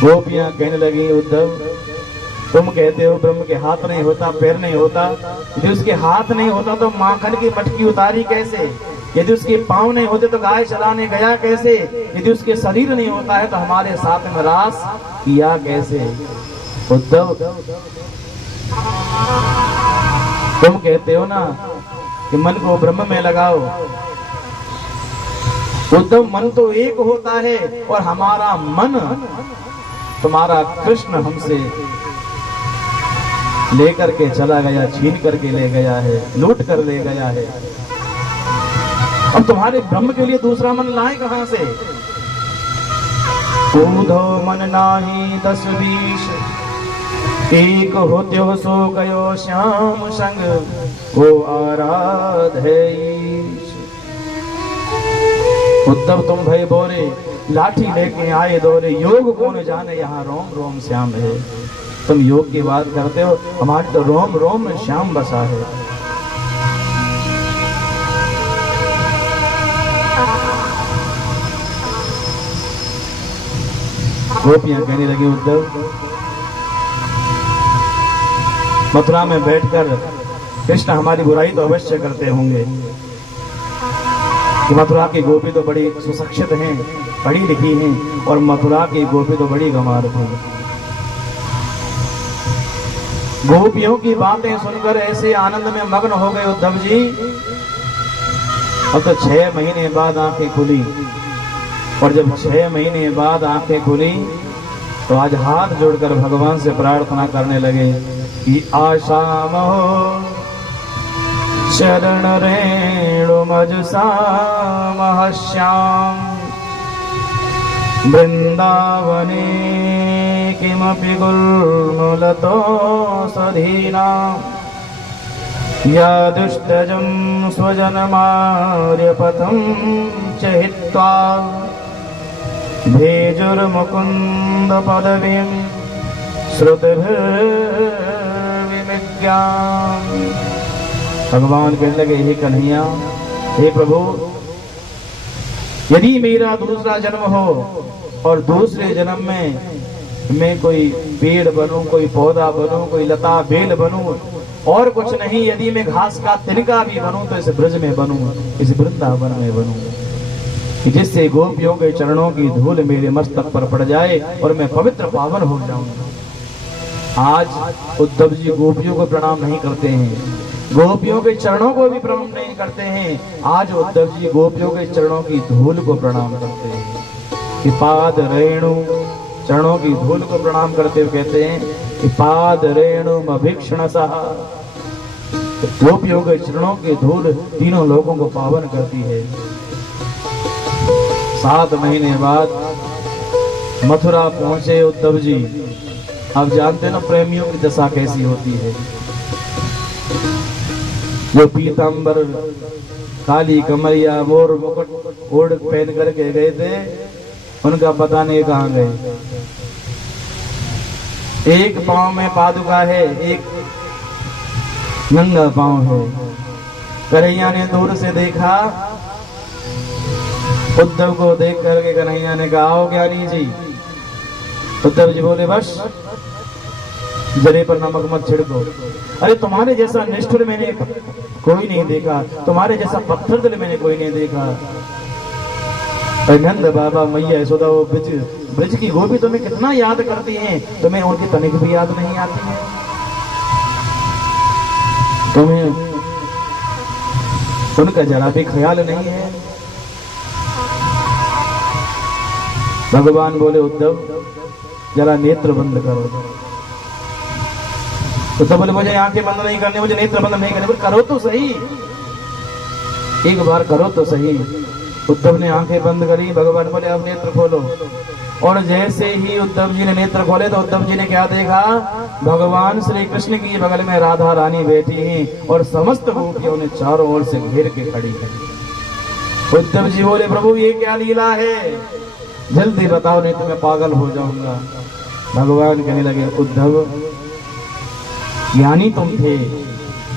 गोपियां कहने लगी, उद्धव तुम कहते हो ब्रह्म के हाथ नहीं होता, पैर नहीं होता। यदि उसके हाथ नहीं होता तो माखन की मटकी उतारी कैसे? यदि उसके पांव नहीं होते तो गाय चलाने गया कैसे? यदि उसके शरीर नहीं होता है तो हमारे साथ में रास किया कैसे? उद्धव तुम कहते हो ना कि मन को ब्रह्म में लगाओ। उद्धव मन तो एक होता है और हमारा मन तुम्हारा कृष्ण हमसे लेकर के चला गया, छीन करके ले गया है, लूट कर ले गया है। अब तुम्हारे ब्रह्म के लिए दूसरा मन लाए कहां से? कूधो मन नाही 10-20, एक होत्यो सो गयो श्याम संग, वो आराधे ईश। उद्धव तुम भय बोरे, लाठी लेके आए दौरे, योग कौन जाने यहाँ रोम रोम श्याम है। तुम योग की बात करते हो, हमारे तो रोम रोम में श्याम बसा है। गोपियां कहने लगी, उद्धव मथुरा में बैठकर कृष्ण हमारी बुराई तो अवश्य करते होंगे कि मथुरा की गोपी तो बड़ी सुशिक्षित हैं, पढ़ी लिखी हैं, और मथुरा की गोपी तो बड़ी गंवार थी। गोपियों की बातें सुनकर ऐसे आनंद में मग्न हो गए उद्धव जी। अब तो 6 महीने बाद आंखें खुली, और जब 6 महीने बाद आंखें खुली तो आज हाथ जोड़कर भगवान से प्रार्थना करने लगे कि आशा मोह शरण रेणु मजसा महश्याम, वृंदावने किमपि गुल्मलतो सधीना, या दुष्टजं स्वजनमार्यपथं च हित्वा, भेजुर्मुकुन्द पदवीं श्रुतिभिर्विमिज्ञाम्। भगवान कहने लगे, हे कन्हैया, हे प्रभु, यदि मेरा दूसरा जन्म हो और दूसरे जन्म में मैं कोई पेड़ बनूं, कोई पौधा बनूं, कोई लता बेल बनूं, और कुछ नहीं, यदि मैं घास का तिनका भी बनूं तो इस ब्रज में बनूं, इस वृंदावन में बनूं, जिससे गोपियों के चरणों की धूल मेरे मस्तक पर पड़ जाए और मैं पवित्र पावन हो जाऊं। आज उद्धव जी गोपियों को प्रणाम नहीं करते हैं, गोपियों के चरणों को भी प्रणाम नहीं करते हैं। आज उद्धव जी गोपियों के चरणों की धूल को प्रणाम करते हैं, कि पाद रेणु, चरणों की धूल को प्रणाम करते हुए कहते हैं कि पाद रेणु मभीक्षणसः। गोपियों के चरणों की धूल तीनों लोगों को पावन करती है। 7 महीने बाद मथुरा पहुंचे उद्धव जी। अब जानते ना प्रेमियों की दशा कैसी होती है। जो पीतांबर, काली कमरिया, मोर मुकुट ओढ़ पहन करके गए थे, उनका पता नहीं कहाँ गए। एक पांव में पादुका है, एक नंगा पांव है। कन्हैया ने दूर से देखा, उद्धव को देख करके कन्हैया ने कहा, आओ ज्ञानी जी। उद्धव जी बोले, बस जरे पर नमक मत छिड़को। अरे तुम्हारे जैसा निष्ठुर मैंने कोई नहीं देखा, तुम्हारे जैसा पत्थर दिल मैंने कोई नहीं देखा। नंद बाबा, मैया यशोदा, वो ब्रज की गोपी तुम्हें कितना याद करती हैं, तुम्हें उनकी तनिक भी याद नहीं आती है। तुम्हें उनका जरा भी ख्याल नहीं है। भगवान बोले उद्धव जरा नेत्र बंद करो। उद्धव बोले मुझे आंखें बंद नहीं करनी, मुझे नेत्र बंद नहीं करने। बोले करो तो सही, एक बार करो तो सही। उद्धव ने आंखें बंद करी। भगवान बोले अब नेत्र खोलो। और जैसे ही उद्धव जी ने नेत्र खोले तो उद्धव जी ने क्या देखा, भगवान श्री कृष्ण की बगल में राधा रानी बैठी हैं और समस्त गोपियों ने चारों ओर से घेर के खड़ी है। उद्धव जी बोले प्रभु ये क्या लीला है, जल्दी बताओ नहीं तो मैं पागल हो जाऊंगा। भगवान कहने लगे उद्धव ज्ञानी तुम थे,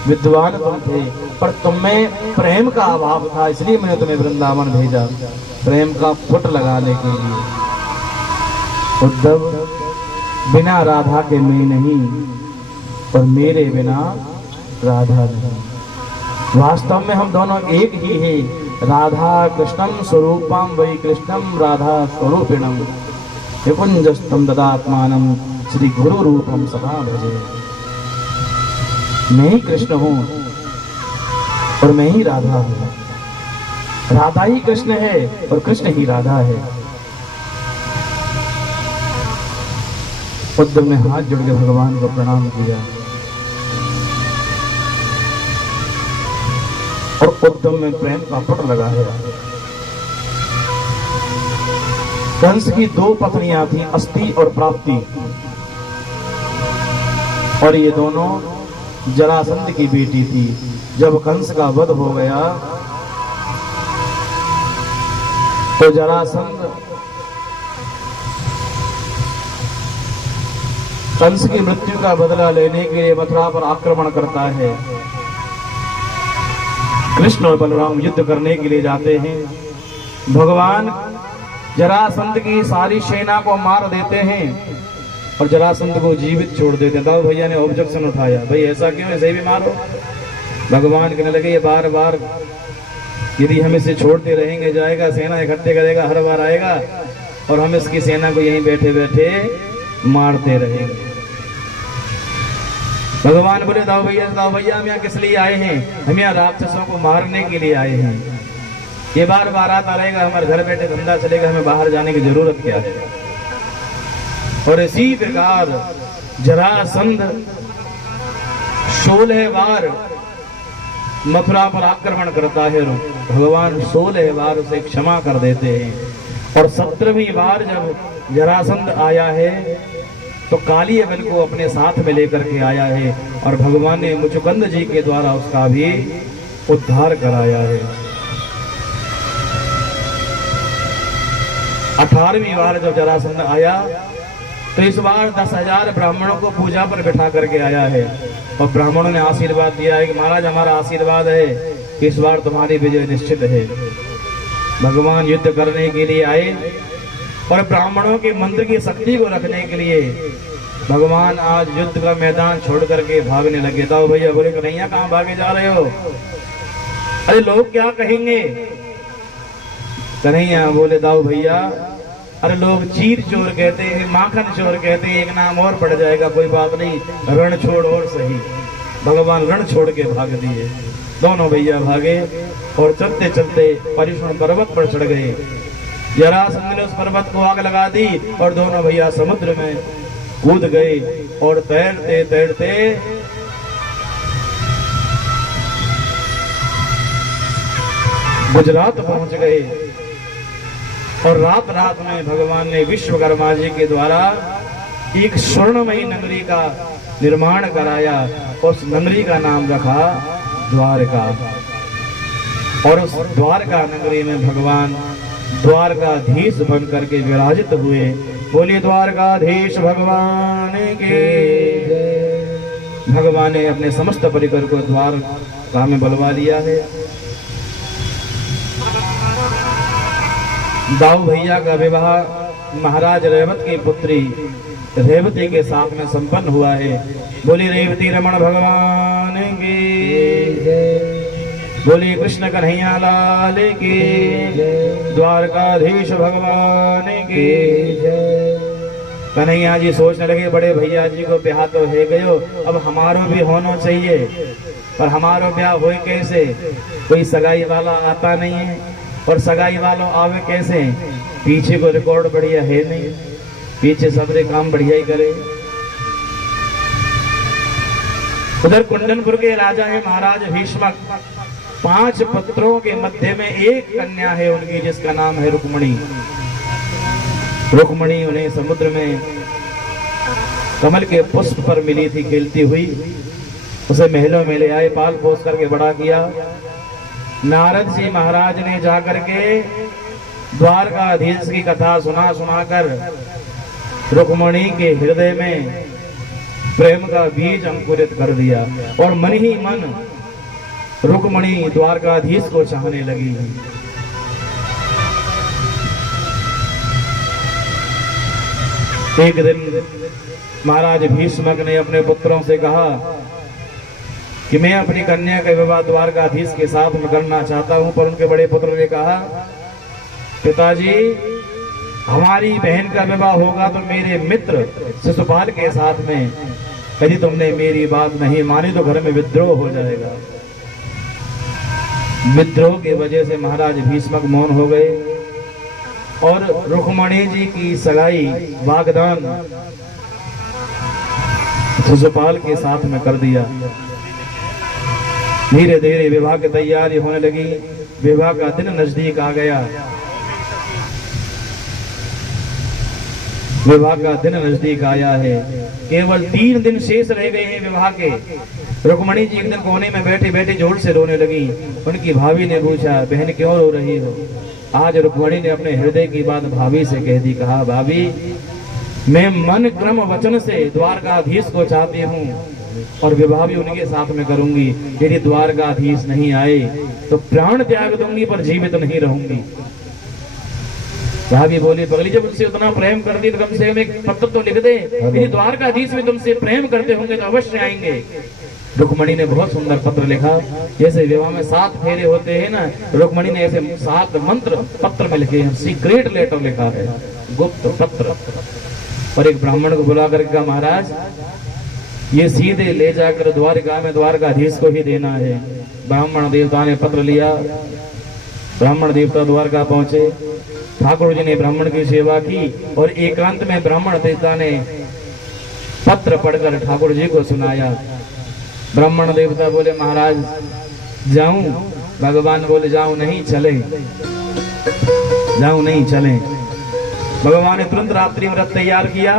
विद्वान तुम थे, पर तुम्हें प्रेम का अभाव था, इसलिए मैंने तुम्हें वृंदावन भेजा प्रेम का फुट लगाने के लिए। उद्धव बिना राधा के मैं नहीं और मेरे बिना राधा नहीं। वास्तव में हम दोनों एक ही है। राधा कृष्णम स्वरूपम वही कृष्णम राधा स्वरूपिणम विकुंजस्तम ददात्मानम श्री गुरु रूपम सदा भजे। मैं ही कृष्ण हूँ और मैं ही राधा हूँ। राधा ही कृष्ण है और कृष्ण ही राधा है। उद्धव ने हाथ जोड़ के भगवान को प्रणाम किया और उद्धव में प्रेम का फुट लगा है। कंस की दो पत्नियां थी, अस्ति और प्राप्ति, और ये दोनों जरासंध की बेटी थी। जब कंस का वध हो गया तो जरासंध कंस की मृत्यु का बदला लेने के लिए मथुरा पर आक्रमण करता है। कृष्ण और बलराम युद्ध करने के लिए जाते हैं। भगवान जरासंध की सारी सेना को मार देते हैं और जरासंध को जीवित छोड़ देते हैं। दाऊ भैया ने ऑब्जेक्शन उठाया, भाई ऐसा क्यों, ऐसे भी मारो। भगवान कहने लगे ये बार बार यदि हम इसे छोड़ते रहेंगे जाएगा, सेना इकट्ठे करेगा, हर बार आएगा और हम इसकी सेना को यहीं बैठे बैठे मारते रहेंगे। भगवान बोले दाऊ भैया हम यहाँ किस लिए आए हैं, हम यहाँ राक्षसों को मारने के लिए आए हैं। ये बार बार आता रहेगा, हमारे घर बैठे धंधा चलेगा, हमें बाहर जाने की जरूरत क्या है। और इसी प्रकार जरासंध 16 बार मथुरा पर आक्रमण करता है। भगवान 16 बार उसे क्षमा कर देते हैं। और 17वीं बार जब जरासंध आया है तो काली अवन को अपने साथ में लेकर के आया है और भगवान ने मुचुकुंद जी के द्वारा उसका भी उद्धार कराया है। 18वीं बार जब जरासंध आया तो इस बार 10,000 ब्राह्मणों को पूजा पर बिठा करके आया है और ब्राह्मणों ने आशीर्वाद दिया है कि महाराज हमारा आशीर्वाद है कि इस बार तुम्हारी विजय निश्चित है। भगवान युद्ध करने के लिए आए और ब्राह्मणों के मंत्र की शक्ति को रखने के लिए भगवान आज युद्ध का मैदान छोड़ करके भागने लगे। तो भैया बोले कन्हैया कहाँ भागे जा रहे हो, अरे लोग क्या कहेंगे। कन्हैया बोले दाऊ भैया अरे लोग चीर चोर कहते हैं, माखन चोर कहते हैं, एक नाम और पड़ जाएगा, कोई बात नहीं, रण छोड़ और सही। भगवान रण छोड़ के भाग दिए। दोनों भैया भागे और चलते चलते परिश्रम पर्वत पर चढ़ गए। जरासंध ने उस पर्वत को आग लगा दी और दोनों भैया समुद्र में कूद गए और तैरते तैरते गुजरात पहुंच गए। और रात रात में भगवान ने विश्वकर्मा जी के द्वारा एक स्वर्णमयी नगरी का निर्माण कराया। उस नगरी का नाम रखा द्वारका। और उस द्वारका नगरी में भगवान द्वारकाधीश बन करके विराजित हुए। बोलिए द्वारकाधीश भगवान के। भगवान ने अपने समस्त परिकर को द्वारका में बुलवा लिया है। दाऊ भैया का विवाह महाराज रेवत की पुत्री रेवती के साथ में संपन्न हुआ है। बोली रेवती रमण भगवान की, बोली कृष्ण कन्हैया लाल की, द्वारकाधीश भगवान की। कन्हैया जी सोचने लगे बड़े भैया जी को ब्याह तो है गयो, अब हमारो भी होना चाहिए, पर हमारो ब्याह होए कैसे, कोई सगाई वाला आता नहीं है। और सगाई वालों आवे कैसे, पीछे को रिकॉर्ड बढ़िया है नहीं, पीछे सबरे काम बढ़िया ही करे। उधर कुंडनपुर के राजा है महाराज भीष्मक। 5 पुत्रों के मध्य में एक कन्या है उनकी, जिसका नाम है रुक्मणी। रुक्मणी उन्हें समुद्र में कमल के पुष्प पर मिली थी खेलती हुई। उसे महलों में ले आए, पाल पोस करके बड़ा किया। नारद जी महाराज ने जाकर के द्वारकाधीश की कथा सुनाकर रुक्मणी के हृदय में प्रेम का बीज अंकुरित कर दिया और मन ही मन रुक्मणी द्वारकाधीश को चाहने लगी। एक दिन महाराज भीष्मक ने अपने पुत्रों से कहा कि मैं अपनी कन्या का विवाह द्वारकाधीश के साथ में करना चाहता हूं, पर उनके बड़े पुत्र ने कहा, पिताजी हमारी बहन का विवाह होगा तो मेरे मित्र शिशुपाल के साथ में, यदि तुमने मेरी बात नहीं मानी तो घर में विद्रोह हो जाएगा। विद्रोह की वजह से महाराज भीष्मक मौन हो गए और रुक्मणी जी की सगाई वागदान शिशुपाल के साथ में कर दिया। धीरे धीरे विवाह की तैयारी होने लगी। विवाह का दिन नजदीक आ गया। विवाह का दिन नजदीक आया है। केवल 3 दिन शेष रह गए हैं विवाह के। रुक्मणी जी एक दिन कोने में बैठे बैठे जोर से रोने लगी। उनकी भाभी ने पूछा, बहन क्यों रो रही हो? आज रुक्मणी ने अपने हृदय की बात भाभी से कह दी। कहा, भाभी मैं मन क्रम वचन से द्वारकाधीश को चाहती हूँ और विवाह भी उनके साथ में करूंगी। यदि द्वारकाधीश नहीं आए तो प्राण त्याग दूंगी पर जीवित नहीं रहूंगी। भाभी बोली, पगली जब उनसे उतना प्रेम करती तो कम से कम एक पत्र तो लिख दे। यदि द्वारकाधीश में तुमसे प्रेम करते होंगे तो अवश्य आएंगे। रुक्मणी ने बहुत सुंदर पत्र लिखा। जैसे विवाह में 7 फेरे होते हैं ना, रुक्मणी ने ऐसे 7 मंत्र पत्र में लिखे हैं। सीक्रेट लेटर लिखा है, गुप्त पत्र। और एक ब्राह्मण को बुला करके कहा, महाराज ये सीधे ले जाकर द्वारका में द्वारकाधीश को ही देना है। ब्राह्मण देवता ने पत्र लिया। ब्राह्मण देवता द्वारका पहुंचे। ठाकुर जी ने ब्राह्मण की सेवा की और एकांत में ब्राह्मण देवता ने पत्र पढ़कर ठाकुर जी को सुनाया। ब्राह्मण देवता बोले, महाराज जाऊं? भगवान बोले, जाऊं नहीं, चले। जाऊं नहीं, चले। भगवान ने तुरंत रात्रि व्रत तैयार किया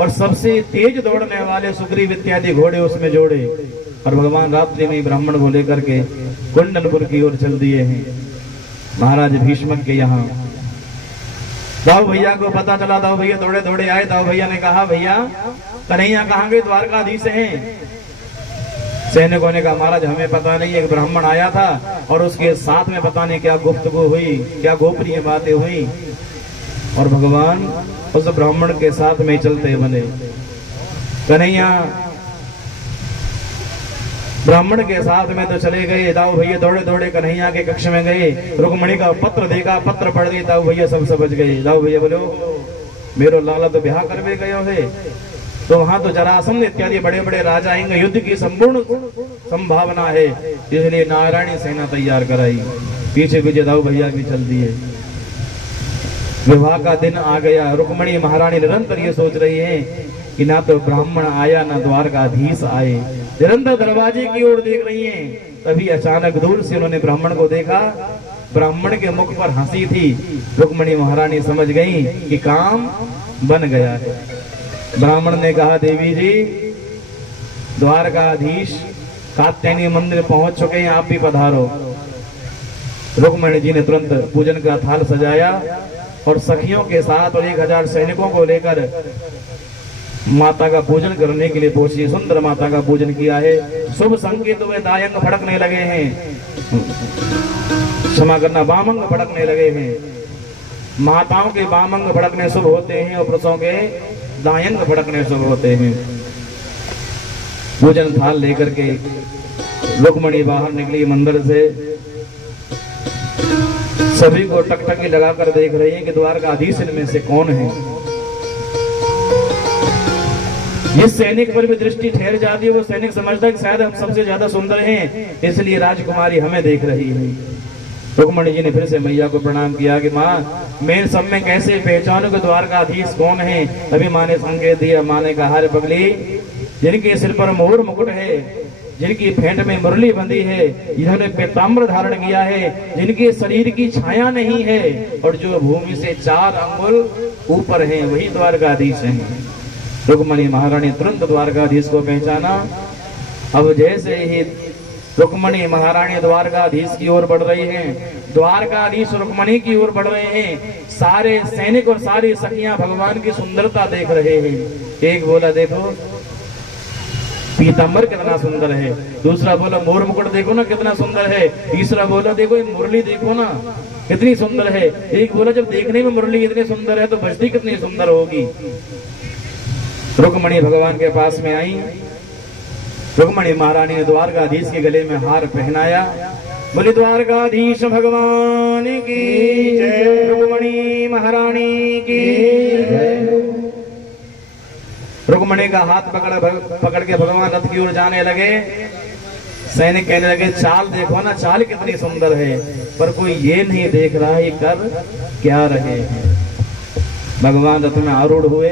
और सबसे तेज दौड़ने वाले सुग्रीव इत्यादि घोड़े उसमें जोड़े और भगवान रात्रि में ब्राह्मण को लेकर के कुंडनपुर की ओर चल दिए हैं। महाराज भीष्मक के यहाँ दाऊ भैया को पता चला। दाऊ भैया दौड़े दौड़े आए। दाऊ भैया ने कहा, भैया कन्हैया कहाँ गए? द्वारकाधीश हैं। सैनिकों ने कहा, महाराज हमें पता नहीं, एक ब्राह्मण आया था और उसके साथ में पता नहीं क्या गुफ्तगू हुई, क्या गोपनीय बातें हुई और भगवान उस ब्राह्मण के साथ में चलते बने। कन्हैया ब्राह्मण के साथ में तो चले गए। दाऊ भैया दौड़े दौड़े कन्हैया के कक्ष में गए। रुक्मणी का पत्र देखा, पत्र पढ़ दिए। दाऊ भैया सब समझ गए। दाऊ भैया बोले, मेरो लाला तो ब्याह करवे गयो है, तो वहां तो जरासंध इत्यादि बड़े बड़े राजा आएंगे, युद्ध की संपूर्ण संभावना है, इसलिए नारायणी सेना तैयार कराई। पीछे पीछे दाऊ भैया भी चल दिए। विवाह का दिन आ गया। रुक्मणी महारानी निरंतर ये सोच रही है कि ना तो ब्राह्मण आया ना द्वारकाधीश आए। निरंतर दरवाजे की ओर देख रही हैं। तभी अचानक दूर से उन्होंने ब्राह्मण को देखा। ब्राह्मण के मुख पर हंसी थी। रुक्मणी महारानी समझ गई कि काम बन गया है। ब्राह्मण ने कहा, देवी जी द्वारकाधीश कात्यायनी मंदिर पहुंच चुके हैं, आप भी पधारो। रुक्मणी जी ने तुरंत पूजन का थाल सजाया और सखियों के साथ और 1000 सैनिकों को लेकर माता का पूजन करने के लिए पहुंची। सुंदर माता का पूजन किया है। शुभ संकेत हुए दायंग फड़कने लगे हैं, क्षमा करना वामंग फड़कने लगे हैं। माताओं के वामंग फड़कने शुभ होते हैं और पुरुषों के दायंग फड़कने शुभ होते हैं। पूजन थाल लेकर के रुक्मणी बाहर निकली मंदिर से। सभी को टकटकी लगाकर देख रही है कि द्वारकाधीश इनमें से कौन है। जिस सैनिक पर भी दृष्टि ठहर जाती है वो सैनिक समझता है कि शायद हम सबसे ज्यादा सुंदर हैं, इसलिए राजकुमारी हमें देख रही है। रुक्मणी जी ने फिर से मैया को प्रणाम किया कि माँ मैं सब में कैसे पहचानूं कि द्वारकाधीश कौन है। तभी माँ ने संकेत दिया। माँ ने कहा, रे पगली, जिनके सिर पर मोर मुकुट है, जिनकी फेंट में मुरली बंधी है, जिन्होंने पीताम्बर धारण किया है, जिनके शरीर की छाया नहीं है और जो भूमि से 4 अंगुल ऊपर है, वही द्वारकाधीश है। रुक्मणी महारानी तुरंत द्वारकाधीश को पहचाना। अब जैसे ही रुक्मणी महारानी द्वारकाधीश की ओर बढ़ रही हैं, द्वारकाधीश रुक्मणी की ओर बढ़ रहे हैं, सारे सैनिक और सारी सखियां भगवान की सुंदरता देख रहे हैं। एक बोला, देखो पीताम्बर कितना सुंदर है। दूसरा बोला, मोर मुकुट देखो ना कितना सुंदर है। तीसरा बोला, देखो ये मुरली देखो ना कितनी सुंदर है। एक बोला, जब देखने में मुरली इतनी सुंदर है तो बजती कितनी सुंदर होगी। रुक्मणी भगवान के पास में आई। रुक्मणी महारानी ने द्वारकाधीश के गले में हार पहनाया। बोले द्वारकाधीश भगवान की जय, रुक्मणी महारानी की जय। रुक्मणी का हाथ पकड़ के भगवान रथ की ओर जाने लगे। सैनिक कहने लगे, चाल देखो ना, चाल कितनी सुंदर है। पर कोई ये नहीं देख रहा है कर क्या रहे हैं। भगवान रथ में आरूढ़ हुए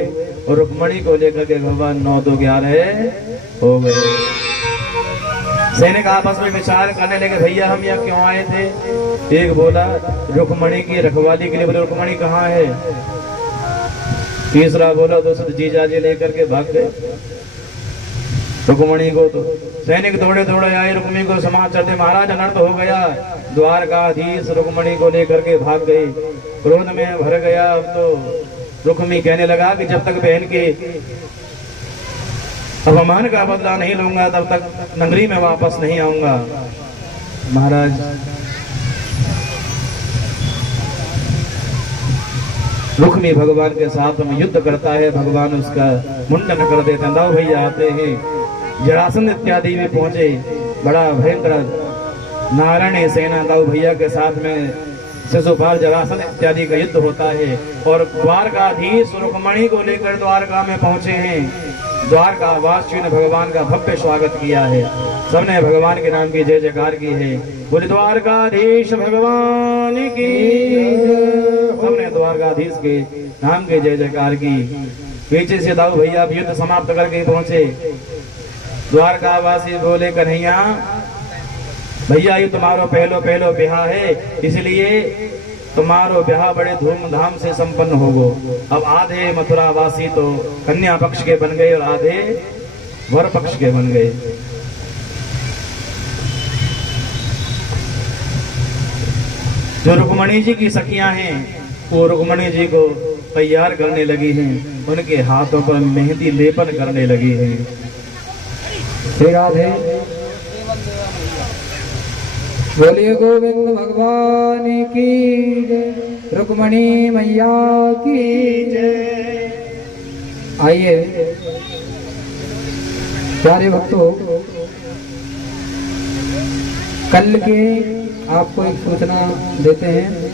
और रुक्मणी को लेकर के भगवान 9-2-11 हो गए। सैनिक आपस में विचार करने लगे, भैया हम यहाँ क्यों आए थे। एक बोला, रुक्मणी की रखवाली के लिए। बोले, रुक्मणी कहाँ है। तीसरा बोला, तो जीजा जी लेकर के भाग गए रुक्मणी को। तो सैनिक दौड़े दौड़े आए, रुक्मणी को समाचार दे, महाराज अनर्थ हो गया। द्वारकाधीश रुक्मणी को लेकर के भाग गए। क्रोध में भर गया। अब तो रुक्मणी कहने लगा कि जब तक बहन के अपमान का बदला नहीं लूंगा तब तक नगरी में वापस नहीं आऊंगा। महाराज रुक्मी भगवान के साथ में युद्ध करता है। भगवान उसका मुंडन कर देते हैं। दाऊ भैया आते हैं, जरासंध इत्यादि भी पहुंचे। बड़ा भयंकर नारायणी सेना दाऊ भैया के साथ में शिशुपाल जरासंध इत्यादि का युद्ध होता है। और द्वारकाधीश रुक्मणी को लेकर द्वारका में पहुंचे हैं। द्वारका वासियों ने भगवान का भव्य स्वागत किया है। सबने भगवान के नाम की जय जयकार की है। बोले द्वारकाधीश भगवान की। सबने द्वारकाधीश के नाम की जय जयकार की। पीछे से दाऊ भैया युद्ध समाप्त करके पहुंचे। द्वारका वासी बोले, कन्हैया भैया ये तुम्हारो पहलो ब्याह है, इसलिए तुम्हारो ब्याह बड़े धूमधाम से संपन्न होगो। अब आधे मथुरा वासी तो कन्या पक्ष के बन गए और आधे वर पक्ष के बन गए। जो रुक्मणी जी की सखियां हैं वो रुक्मणी जी को तैयार करने लगी हैं, उनके हाथों पर मेहंदी लेपन करने लगी हैं। श्री राधे बोलिए गोविंद भगवान की जय, रुक्मणी मैया की जय। आइए प्यारे भक्तों, कल के आपको एक सूचना देते हैं।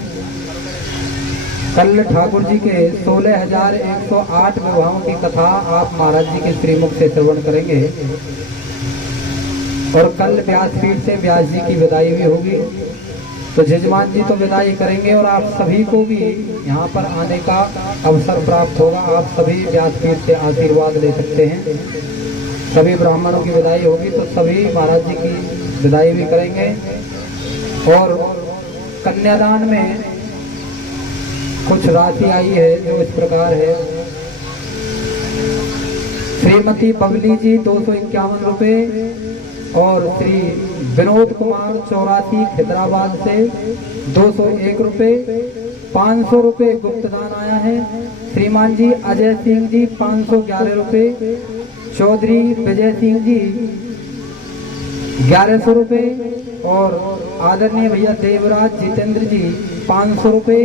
कल ठाकुर जी के 16,108 विवाहों की कथा आप महाराज जी के श्रीमुख से श्रवण करेंगे। और कल व्यासपीठ से व्यास जी की विदाई भी होगी। तो जजमान जी तो विदाई करेंगे और आप सभी को भी यहाँ पर आने का अवसर प्राप्त होगा। आप सभी व्यासपीठ से आशीर्वाद ले सकते हैं। सभी ब्राह्मणों की विदाई होगी तो सभी महाराज जी की विदाई भी करेंगे। और कन्यादान में कुछ राशि आई है जो इस प्रकार है। श्रीमती बबली जी 251 रुपये और श्री विनोद कुमार 84 हैदराबाद से 201 रुपये। 500 रुपये गुप्तदान आया है। श्रीमान जी अजय सिंह जी 511 रुपये। चौधरी विजय सिंह जी 1100 रुपये और आदरणीय भैया देवराज जितेंद्र जी 500 रुपये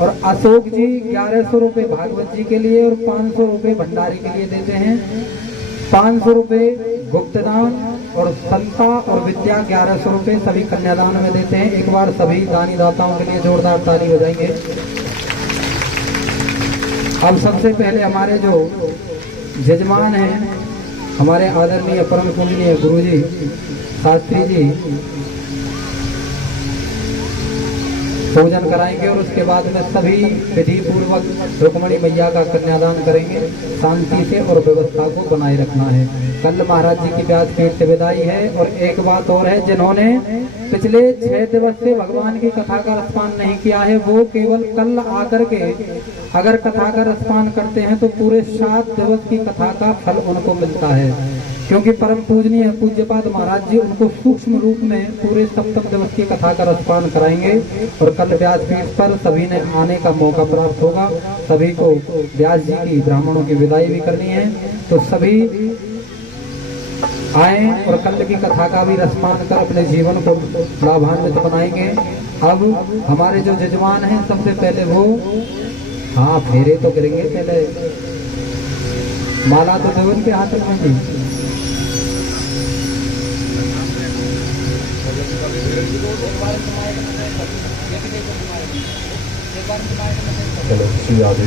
और अशोक जी 1100 रुपये भागवत जी के लिए और 500 रुपये भंडारी के लिए देते हैं। 500 रुपये गुप्तदान और संता और विद्या 1100 रुपये सभी कन्यादान में देते हैं। एक बार सभी दानी दाताओं के लिए जोरदार ताली बजाएंगे। अब सबसे पहले हमारे जो जजमान हैं, हमारे आदरणीय परम पूजनीय गुरु जी शास्त्री जी, पूजन कराएंगे और उसके बाद में सभी विधि पूर्वक रुक्मणी मैया का कन्यादान करेंगे। शांति से और व्यवस्था को बनाए रखना है। कल महाराज जी की व्यासपीठ से विदाई है। और एक बात और है, जिन्होंने पिछले 6 दिवस से भगवान की कथा का रसपान नहीं किया है, वो केवल कल आकर के अगर कथा का रसपान करते हैं तो पूरे 7 दिवस की कथा का फल उनको मिलता है। क्योंकि परम पूजनीय पूज्यपाद महाराज जी उनको सूक्ष्म रूप में पूरे सप्तम दिवस की कथा का रसपान कराएंगे। और कल व्यासपीठ पर सभी ने आने का मौका प्राप्त होगा। सभी को व्यास जी की ब्राह्मणों की विदाई भी करनी है, तो सभी आए और कल की कथा का भी रसपान कर अपने जीवन को लाभान्वित बनाएंगे। अब हमारे जो जजमान हैं, सबसे पहले वो हाँ फेरे तो करेंगे, पहले माला तो देवन के हाथ में जी। चलो श्री राधे,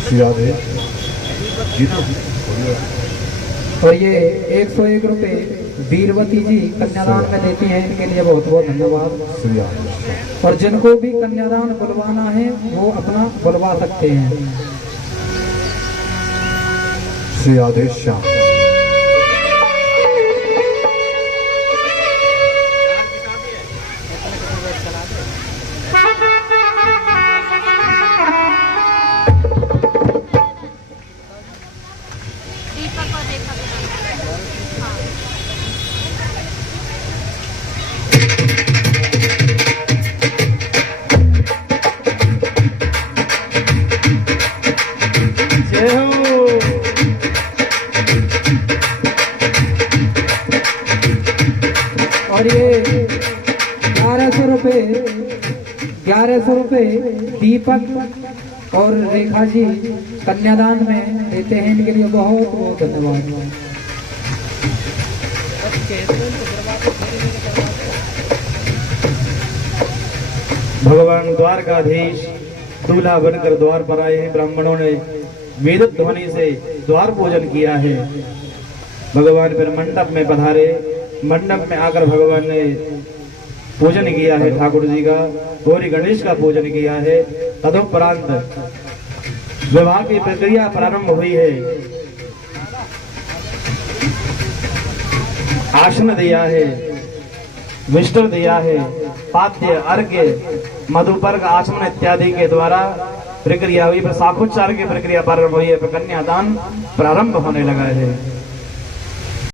श्री राधे जी। और ये 101 रुपए वीरवती जी कन्यादान में देती हैं, इनके लिए बहुत बहुत धन्यवाद। श्री राधे। और जिनको भी कन्यादान बुलवाना है वो अपना बुलवा सकते हैं। श्री राधे श्याम। और ये 1100 रुपए दीपक और रेखा जी कन्यादान में देते हैं, इनके लिए बहुत बहुत धन्यवाद। भगवान द्वारकाधीश दूल्हा बनकर द्वार पर आए हैं। ब्राह्मणों ने वेद ध्वनि से द्वार पूजन किया है। भगवान फिर मंडप में पधारे। मंडप में आकर भगवान ने पूजन किया है, ठाकुर जी का गौरी गणेश का पूजन किया है। तदुपरांत विवाह की प्रक्रिया प्रारंभ हुई है। आसन दिया है, विष्टु दिया है, पाद्य अर्घ्य मधुपर्क आचमन इत्यादि के द्वारा प्रक्रिया हुई। शाखोच्चार की प्रक्रिया प्रारंभ हुई है। कन्यादान प्रारंभ होने लगा है।